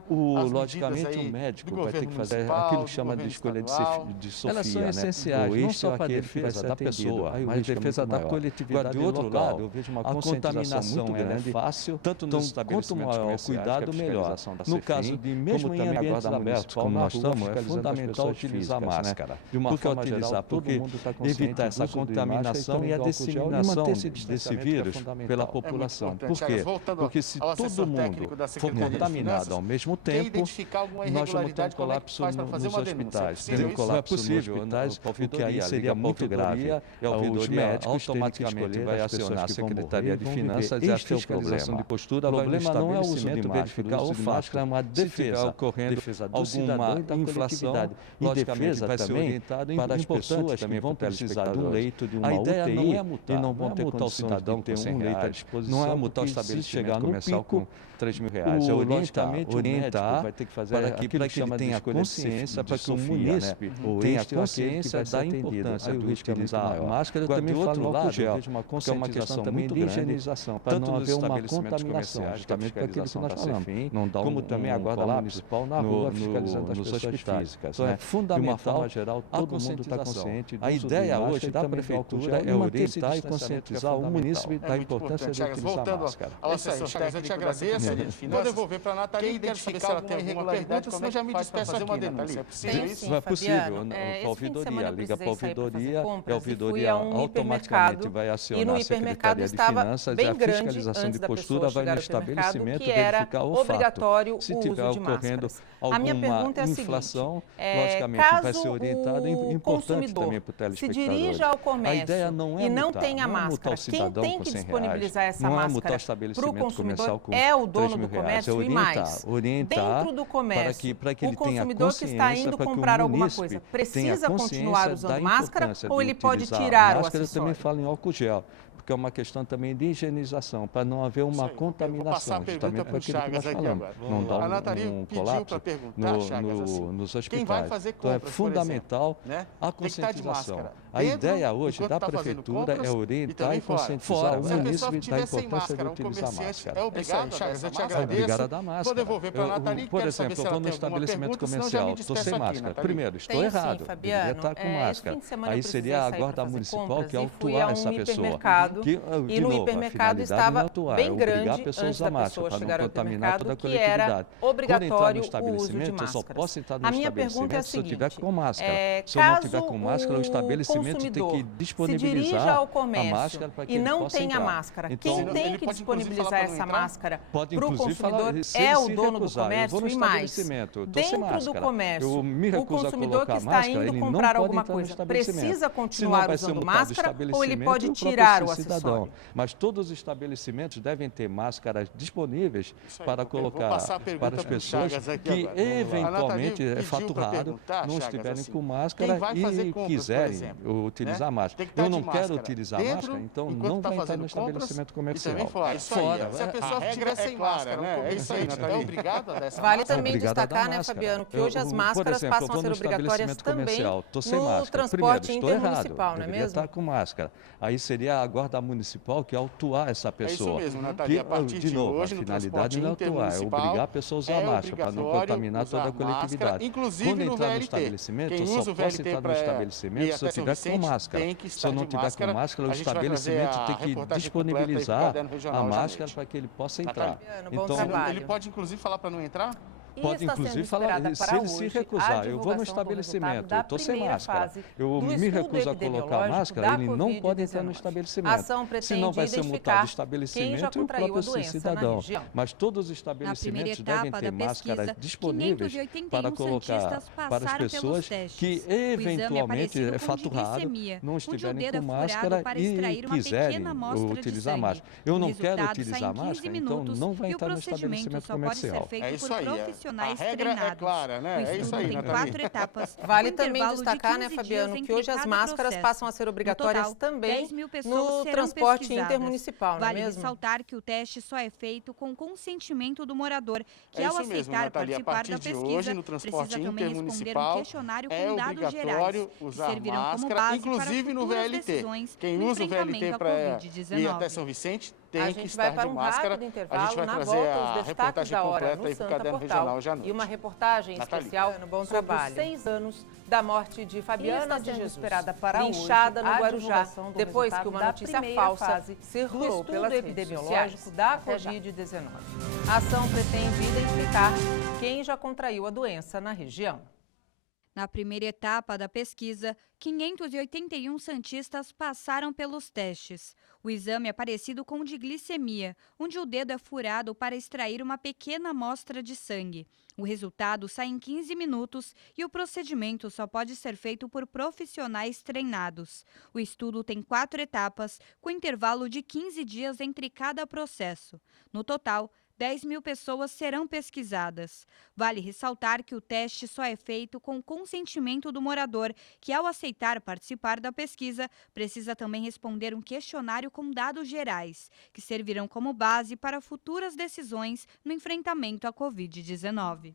logicamente o médico vai ter que fazer aquilo que chama de escolha de Sofia. Elas são essenciais, não só para a defesa da pessoa, mas defesa da coletividade. De outro lado, eu vejo uma contaminação muito grande, é fácil, tanto nos estabelecimentos comerciais, quanto maior. No caso de mesmo em ambientes abertos, como nós estamos, é fundamental utilizar máscara. De uma forma geral, porque evitar essa contaminação e a disseminação desse vírus pela população. Por quê? Porque se todo mundo for contaminado ao mesmo tempo, nós vamos ter um colapso nos hospitais. Ter um colapso nos hospitais, porque aí seria muito grave. Os médicos automaticamente vai acionar a Secretaria de Finanças e a fiscalização de postura. O problema não é o uso de máscara. O uso de máscara é uma defesa ocorrendo alguma inflação e defesa vai ser orientado para as pessoas que vão precisar de um leito, de uma UTI e não vão ter condição de ter um leito à disposição. Não é multar o estabelecimento comercial com R$3.000. É orientar vai ter que fazer para que ele tenha consciência, para que o munícipe tenha consciência da importância do utilizar a máscara. Também falo no álcool gel, que é uma questão também de higienização, para não haver uma contaminação, justamente para aquilo que nós falamos. Como também a Guarda Municipal na rua, fiscalizando as pessoas físicas. Então é fundamental, geral, todo mundo está consciente. A ideia hoje da Prefeitura é orientar e conscientizar o munícipe da importância de utilizar a máscara. Eu te agradeço. Vou devolver para a Natália e identificar se ela tem irregularidade, senão já me despeço aqui, Natália. É possível isso? Não é possível. A ouvidoria, liga para a ouvidoria, e a ouvidoria automaticamente vai acionar a Secretaria de Finanças e a fiscalização de postura vai no estabelecimento verificar o fato. Se tiver ocorrendo alguma inflação, logicamente vai ser orientado e importante também para o telespectador. Se dirija ao comércio e não tenha máscara, quem tem que disponibilizar essa máscara para o consumidor é o dono do comércio e mais. Dentro do comércio, o consumidor que está indo comprar alguma coisa precisa continuar usando máscara ou ele pode tirar o acessório? Eu também falo em álcool gel, porque é uma questão também de higienização, para não haver uma contaminação, justamente para aquilo que nós falamos. Não dá um colapso nos hospitais. Então é fundamental a conscientização. A ideia hoje da Prefeitura é orientar e conscientizar o munícipe da importância de utilizar máscara. É obrigado, Chagas, eu te agradeço. É obrigado a dar máscara. Vou devolver para a Natália. Por exemplo, eu vou no estabelecimento comercial, estou sem máscara. Primeiro, estou errado, deveria estar com máscara. Aí seria a Guarda Municipal que autuar essa pessoa. supermercado e no hipermercado estava bem grande antes da pessoa chegar ao hipermercado, que era obrigatório o uso de máscaras. A minha pergunta é a seguinte, caso o consumidor se dirija ao comércio e não tenha máscara, quem tem que disponibilizar essa máscara para o consumidor é o dono do comércio e mais. Dentro do comércio, o consumidor que está indo comprar alguma coisa precisa continuar usando máscara ou ele pode tirar o acessório? Mas todos os estabelecimentos devem ter máscaras disponíveis para colocar para as pessoas que eventualmente é faturado, não estiverem com máscara e quiserem utilizar máscara. Eu não quero utilizar máscara, então não vai entrar no estabelecimento comercial. Fora. Se a pessoa estiver sem máscara, é isso aí, Natália. É obrigado a dar essa Vale também destacar, né, Fabiano, que hoje as máscaras passam a ser obrigatórias também no transporte intermunicipal, não é mesmo? Estar com máscara. Aí seria a guarda municipal que autuar essa pessoa. É isso mesmo, Natália. A partir de hoje, a finalidade não é autuar, é obrigar a pessoa a usar máscara para não contaminar toda a coletividade. Inclusive no VLT. Eu só posso entrar no estabelecimento se eu estiver com máscara. Se eu não tiver com máscara, o estabelecimento tem que disponibilizar a máscara para que ele possa entrar. Então, ele pode inclusive falar para não entrar? Pode inclusive falar, se ele se recusar, eu vou no estabelecimento, eu estou sem máscara, eu me recuso a colocar a máscara, ele não pode entrar no estabelecimento. Senão vai ser multado o estabelecimento e o próprio cidadão. Mas todos os estabelecimentos devem ter máscaras disponíveis para colocar para as pessoas que eventualmente é faturado, não estiverem com máscara e quiserem utilizar máscara. Eu não quero utilizar máscara, então não vai entrar no estabelecimento comercial. É isso aí. A regra é clara, né? É isso aí, tem 4 etapas. Vale também destacar, né, Fabiano, que hoje as máscaras passam a ser obrigatórias também no transporte intermunicipal, não é mesmo? Vale ressaltar que o teste só é feito com consentimento do morador, que ao aceitar participar da pesquisa, precisa também responder um questionário com dados gerais, que servirão como base inclusive no VLT. Quem usa o VLT para ir até São Vicente tem que estar de máscara. A gente vai trazer a reportagem completa aí para o Caderno Regional hoje à noite. E uma reportagem especial sobre os 6 anos da morte de Fabiana de Jesus, esperada para linchada no Guarujá, depois que uma notícia falsa circulou pelo epidemiológico da Covid-19. A ação pretende identificar quem já contraiu a doença na região. Na primeira etapa da pesquisa, 581 santistas passaram pelos testes. O exame é parecido com o de glicemia, onde o dedo é furado para extrair uma pequena amostra de sangue. O resultado sai em 15 minutos e o procedimento só pode ser feito por profissionais treinados. O estudo tem 4 etapas, com intervalo de 15 dias entre cada processo. No total, 10.000 pessoas serão pesquisadas. Vale ressaltar que o teste só é feito com consentimento do morador, que ao aceitar participar da pesquisa, precisa também responder um questionário com dados gerais, que servirão como base para futuras decisões no enfrentamento à Covid-19.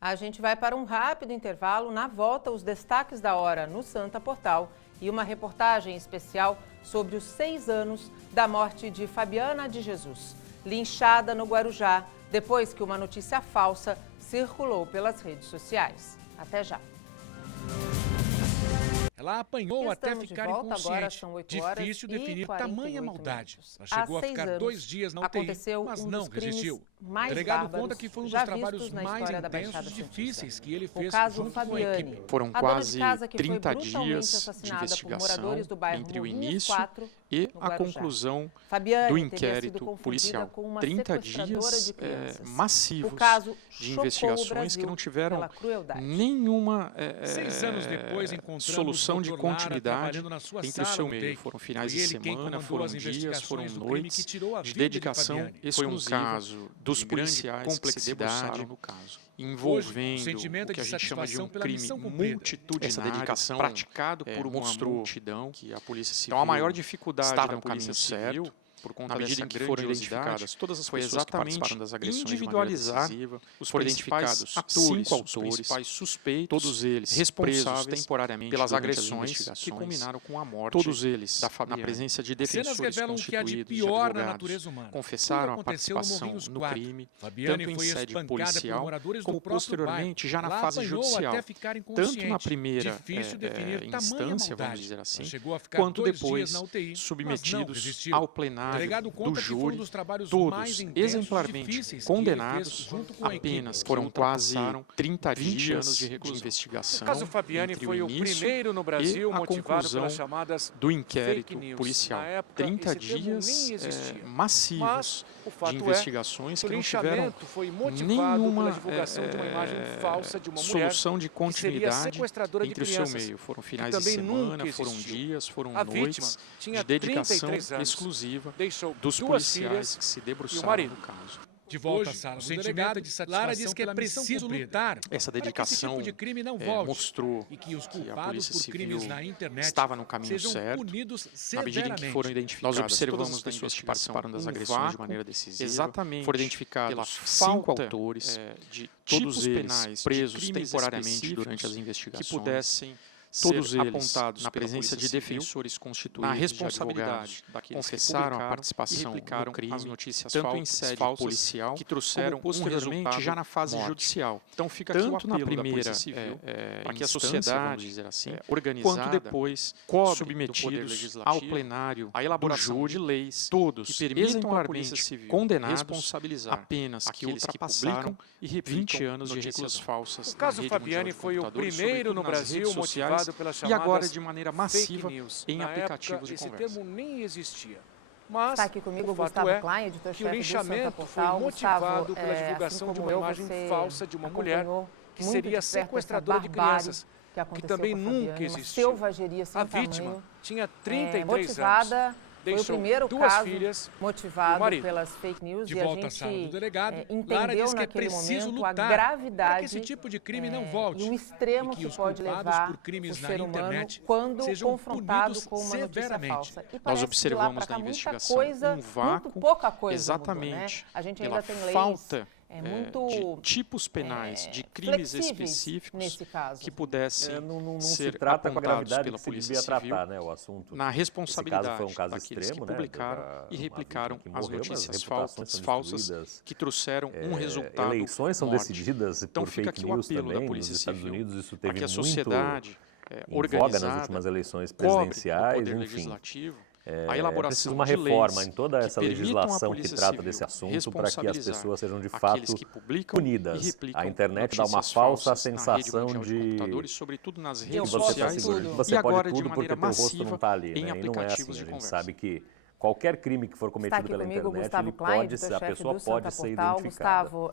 A gente vai para um rápido intervalo. Na volta, os destaques da hora no Santa Portal e uma reportagem especial sobre os 6 anos da morte de Fabiana de Jesus, linchada no Guarujá, depois que uma notícia falsa circulou pelas redes sociais. Até já. Ela apanhou até ficar inconsciente. Difícil definir tamanha maldade. Ela chegou a ficar 2 dias na UTI, mas não resistiu. O delegado conta que foi um dos trabalhos mais intensos e difíceis que ele fez junto com a equipe. Foram quase 30 dias de investigação entre o início e a conclusão do inquérito policial. 30 dias massivos de investigações que não tiveram nenhuma solução de continuidade entre o seu meio. Foram finais de semana, foram dias, foram noites de dedicação exclusiva. Foi um caso dos policiais que se debruçaram no caso, envolvendo o que a gente chama de um crime multitudinário, essa dedicação praticado por uma multidão que a Polícia Civil. Então a maior dificuldade está no caminho certo. por conta na medida em que foram identificadas todas as pessoas que participaram das agressões, individualizar os principais atores, 5 autores, principais suspeitos, todos eles responsáveis temporariamente pelas agressões que culminaram com a morte, todos eles na presença de defensores constituídos de advogados, confessaram a participação no crime, tanto em sede policial como posteriormente já na fase judicial, tanto na primeira instância, vamos dizer assim, quanto depois submetidos ao plenário do júri, todos exemplarmente condenados a penas que foram quase 30 dias de investigação. O caso Fabiani foi o primeiro no Brasil motivado pelas chamadas do inquérito policial. 30 dias massivos de investigações que não tiveram nenhuma solução de continuidade entre o seu meio. Foram finais de semana, foram dias, foram noites de dedicação exclusiva dos policiais que se debruçaram no caso. De volta, Sara, o sentimento de satisfação diz que é preciso lutar. Essa dedicação tipo de crime não volte, mostrou e que os a culpados Polícia por Civil crimes na internet estava no caminho certo. Na medida em que foram identificadas, nós observamos as pessoas que participaram das agressões de maneira decisiva. Exatamente. Foram identificados 5 autores de todos eles presos temporariamente durante as investigações que pudessem todos eles apontados na presença de defensores constituídos na responsabilidade confessaram a participação no crime, as notícias tanto em sede policial que trouxeram posteriormente já na fase judicial. Então fica tanto aqui o apelo na primeira para que a sociedade, dizer assim, organizada, quanto depois submetidos ao plenário a elaboração de leis todos que permitam à Polícia Civil condenados responsabilizar apenas que ultrapassaram e 20 anos de notícias falsas. O caso Fabiani foi o primeiro no Brasil motivado e agora de maneira massiva em aplicativos de conversa. Esse termo nem existia. Mas está aqui comigo o Gustavo Klein, editor-chefe do Santa Portal. Foi motivado pela divulgação de uma imagem falsa de uma mulher que seria sequestradora de crianças, que também nunca existiu. A vítima tinha 33 anos. Foi o primeiro caso motivado pelas fake news de e a volta à sala do delegado, entendeu naquele momento a gravidade que esse tipo de crime não volte, e o extremo que pode levar o ser humano quando confrontado com uma notícia falsa. E nós observamos na investigação um vácuo, muito pouca coisa exatamente mudou, né? A gente ainda tem leis falta de tipos penais, de crimes específicos nesse caso. Que pudessem não ser se trata apontados com a gravidade pela que Polícia se devia Civil tratar, né, o assunto. Na responsabilidade foi um caso daqueles extremo, que publicaram e replicaram as notícias falsas que trouxeram um resultado. Eleições são decididas então por fica fake aqui o news apelo também. da Polícia Nos Estados Civil Unidos isso teve que a muito sociedade em voga nas últimas eleições presidenciais, enfim. É preciso uma reforma em toda essa legislação que trata desse assunto para que as pessoas sejam de fato punidas. A internet dá uma falsa sensação de que você está seguro. Você pode tudo porque teu rosto não está ali, né? E não é assim. A gente sabe que qualquer crime que for cometido pela internet, a pessoa pode ser identificada. Gustavo,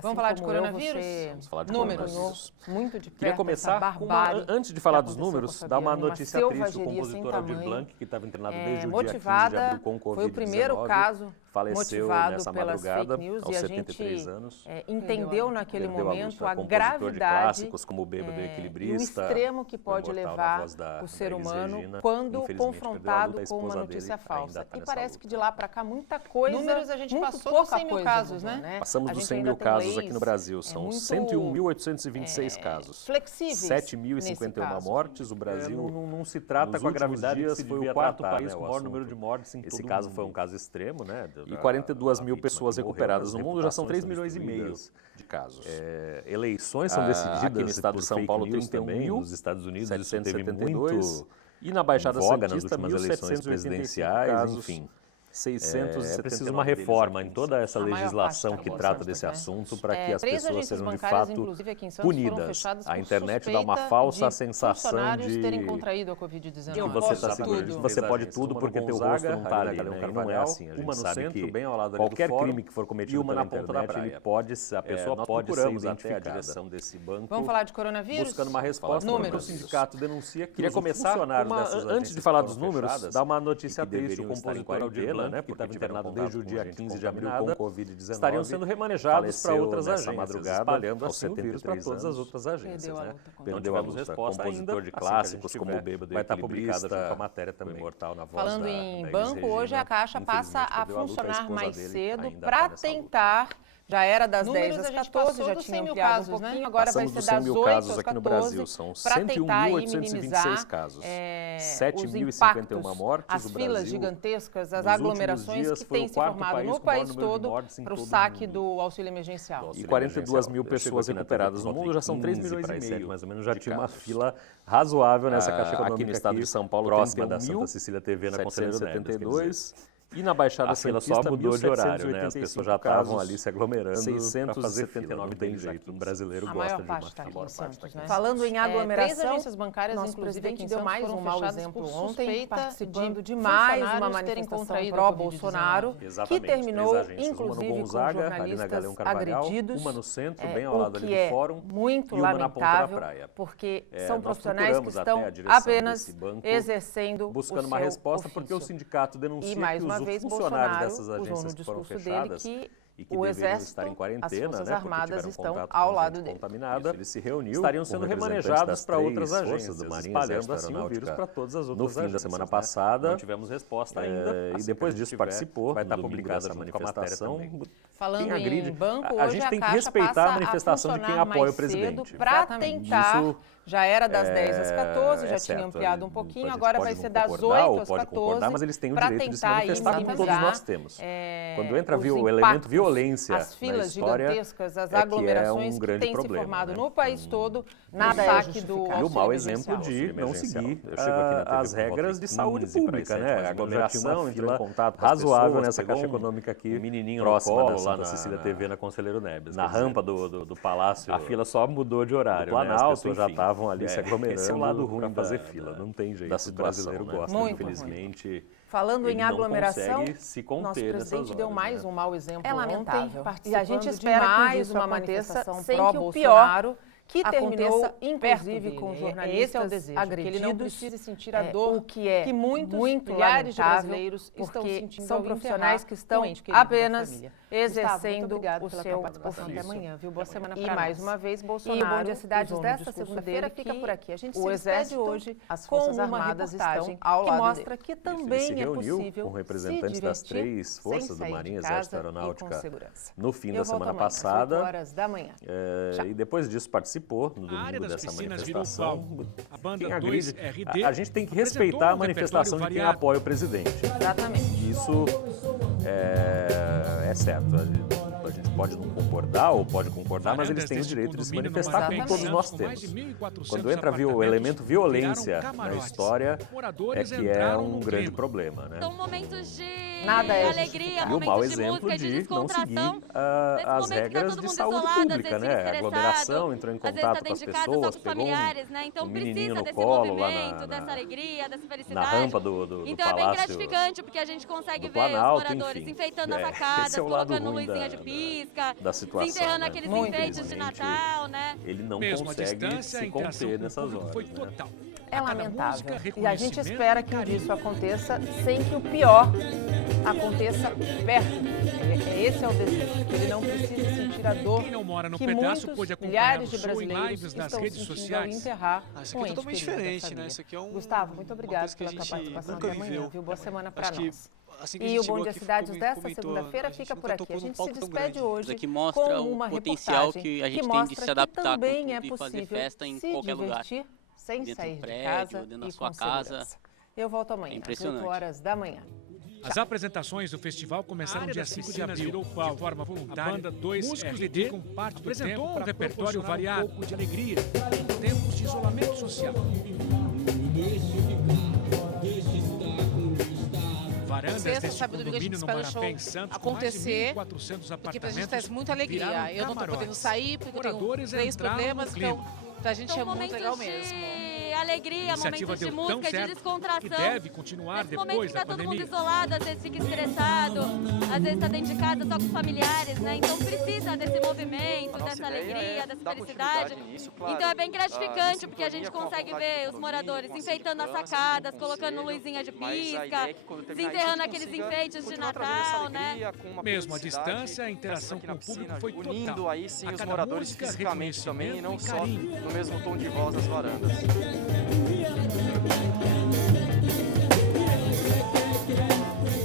vamos falar de coronavírus? Vamos falar de números, coronavírus. muito de perto. Queria começar antes de falar dos números, dar uma notícia triste. O compositor Aldir Blanc, que estava internado desde o dia 15 de abril com Covid-19, foi o primeiro caso faleceu nessa madrugada, aos 73 anos. Entendeu naquele momento a gravidade de clássicos como o Bêbado e Equilibrista, e o extremo que pode levar o ser humano quando confrontado com uma notícia falsa. E parece que de lá para cá muita coisa... Números a gente passou dos 100 mil casos, né? Passamos dos 100 mil casos aqui no Brasil. São 101.826 casos. Flexíveis 7.051 mortes. O Brasil não se trata com a gravidade que se foi o quarto país com o maior número de mortes em todo o mundo. Esse caso foi um caso extremo, né? E 42 mil pessoas recuperadas no mundo, já são 3,5 milhões de casos. Eleições são decididas aqui no estado de São Paulo, 31 mil, nos Estados Unidos isso teve muito... E na Baixada Santista, nas últimas eleições presidenciais, enfim. É preciso uma reforma em toda essa legislação que trata desse assunto para que as pessoas sejam de fato punidas. A internet dá uma falsa sensação de terem contraído a Covid-19. Que você está seguro. Você pode tudo porque teu rosto não está ali, né? E não é assim. A gente sabe que qualquer crime que for cometido pela internet, a pessoa pode ser identificada. A direção desse banco, vamos falar de coronavírus? Buscando uma resposta. Números. O sindicato denuncia que os funcionários dessas agências, antes de falar dos números, dá uma notícia triste. O compositor Aldir fila, né, porque estava internado desde o dia 15 de abril com Covid-19, estariam sendo remanejados para outras agências, espalhando assim o vírus para todas as outras agências. Né? Perdeu a resposta compositor de clássicos como o Bêbado vai estar publicada junto com a matéria também. Imortal na voz Falando em banco, hoje a Caixa passa a funcionar mais cedo para tentar... Já era das 10 às 14, já tinha ampliado um pouquinho, agora vai ser das 8 às 14, para tentar minimizar os impactos, as filas gigantescas, as aglomerações que têm se formado no país todo para o saque do auxílio emergencial. E 42 mil pessoas recuperadas no mundo, já são 3 milhões e meio, mais ou menos, já tinha uma fila razoável nessa Caixa Econômica aqui no estado de São Paulo, próxima da Santa Cecília TV na Conselheiro Neves. E na Baixada Santista, só mudou de horário, né? As pessoas já estavam ali se aglomerando para fazer fila. Não tem jeito, o brasileiro gosta de uma fila. Falando em aglomeração, três agências bancárias, inclusive, que deu mais um mau exemplo ontem, participando de mais uma manifestação pró-Bolsonaro, que terminou, inclusive, com jornalistas agredidos, uma no centro, bem ao lado ali do Fórum, muito lamentável, porque são profissionais que estão apenas exercendo buscando uma resposta, porque o sindicato denuncia que os funcionários dessas agências que foram fechadas e que deveriam estar em quarentena, as Armadas estão ao lado dele. Ele se reuniu, estariam sendo remanejados para outras agências, espalhando assim o vírus para todas as outras agências. No fim da semana passada, não tivemos resposta ainda, e depois disso participou, vai estar publicada essa manifestação. Falando em banco, a gente tem que respeitar a manifestação de quem apoia o presidente. Para tentar... Já era das 10 às 14, já tinha ampliado um pouquinho, agora vai ser das 8 às 14, mas eles têm o direito de se manifestar como todos nós temos. Quando entra o elemento violência as filas na história, gigantescas, as aglomerações que têm se formado no país todo, nada é justificado. E o mau exemplo de não seguir as regras de saúde pública, né? A aglomeração, entrou em contato razoável nessa Caixa Econômica aqui, menininho próxima lá na Cecília TV, na Conselheiro Neves. Na rampa do Palácio, a fila só mudou de horário, né? As pessoas já estavam ali se aglomerando. Esse é o lado ruim para fazer fila, não tem jeito. O brasileiro gosta, infelizmente. Falando em aglomeração, nosso presidente deu mais um mau exemplo. É lamentável. E a gente espera mais uma manifestação sem que o pior que terminou, inclusive, com jornalistas agredidos, que ele não precise sentir a dor que muitos milhares de brasileiros estão sentindo, são profissionais que estão apenas exercendo o seu ofício. Até amanhã, viu? Boa semana para nós. E mais uma vez, Bolsonaro, e o Bom Dia Cidades desta segunda-feira fica por aqui. A gente se despede hoje as Forças Armadas estão ao lado que mostra que também é possível com representantes das 3 forças do Marinha, Exército e Aeronáutica no fim da semana passada. E depois disso participou no domingo dessa manifestação. A banda 2RD, a gente tem que respeitar a manifestação de quem apoia o presidente. Exatamente. Isso é certo. A gente pode não concordar ou pode concordar, mas eles têm o direito de se manifestar, como todos nós temos. Quando entra o elemento violência na história, é que é um grande problema, né? São momentos de alegria, e o mau exemplo de não seguir as regras de saúde pública, né? A aglomeração, entrou em contato com as pessoas, pegou um menininho no colo lá dessa alegria, dessa felicidade. Na rampa do então palácio. É bem gratificante, porque a gente consegue ver os moradores enfeitando as facadas, colocando luzinha de pisca, desenterrando aqueles enfeites de Natal, né? Ele não consegue se conter nessas horas. Foi total. É lamentável. E a gente espera que isso aconteça sem que o pior aconteça perto. Esse é o desejo, que ele não precise sentir a dor que muitos milhares de brasileiros estão sentindo ao enterrar um ente querido diferente, né? Isso aqui é Gustavo, muito obrigado pela tua participação até amanhã, viu? Boa semana para nós. E o Bom Dia Cidades desta segunda-feira fica por aqui. A gente se despede hoje com uma reportagem que mostra que também é possível se divertir sem sair de casa e com segurança. Eu volto amanhã, às 8 horas da manhã. As apresentações do festival começaram dia 5 de abril. De forma voluntária, a banda 2RD com parte do tempo para um repertório variado, um pouco de alegria, em tempos de isolamento social. Varandas desse condomínio no Marapé, em Santos, acontecer, com mais de 1.400 apartamentos, porque pra gente traz muita alegria. Eu não tô podendo sair porque eu tenho 3 problemas, então pra gente é muito legal mesmo. alegria, momentos de música, de descontração. Que deve continuar depois da pandemia. Todo mundo isolado, às vezes fica estressado, às vezes está dentro de casa só com os familiares, né? Então precisa desse movimento, dessa alegria, dessa felicidade. Então é bem gratificante, porque a gente consegue ver os moradores enfeitando as sacadas, colocando luzinha de pisca, desenterrando aqueles enfeites de Natal, né? Mesmo à distância, a interação com o público foi total. Unindo aí sim os moradores fisicamente também, e não só no mesmo tom de voz das varandas.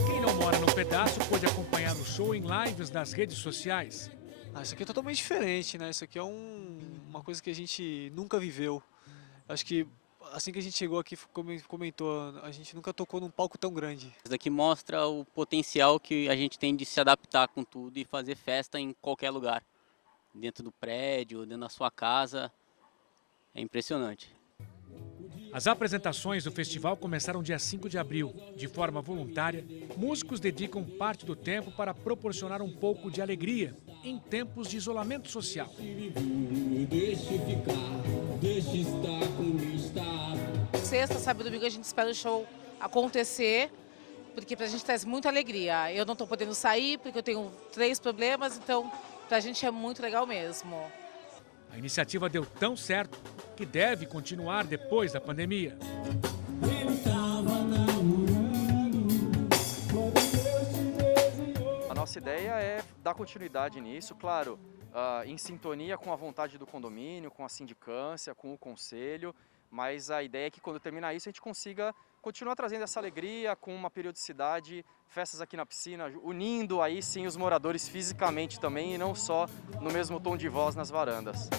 Quem não mora no pedaço pode acompanhar o show em lives nas redes sociais. Isso aqui é totalmente diferente, né? Isso aqui é uma coisa que a gente nunca viveu. Acho que assim que a gente chegou aqui, comentou, a gente nunca tocou num palco tão grande. Isso daqui mostra o potencial que a gente tem de se adaptar com tudo e fazer festa em qualquer lugar. Dentro do prédio, dentro da sua casa. É impressionante. As apresentações do festival começaram dia 5 de abril. De forma voluntária, músicos dedicam parte do tempo para proporcionar um pouco de alegria em tempos de isolamento social. Sexta, sábado e domingo a gente espera o show acontecer, porque pra gente traz muita alegria. Eu não tô podendo sair porque eu tenho 3 problemas, então pra gente é muito legal mesmo. A iniciativa deu tão certo que deve continuar depois da pandemia. A nossa ideia é dar continuidade nisso, claro, em sintonia com a vontade do condomínio, com a sindicância, com o conselho, mas a ideia é que quando terminar isso a gente consiga continuar trazendo essa alegria com uma periodicidade, festas aqui na piscina, unindo aí sim os moradores fisicamente também e não só no mesmo tom de voz nas varandas.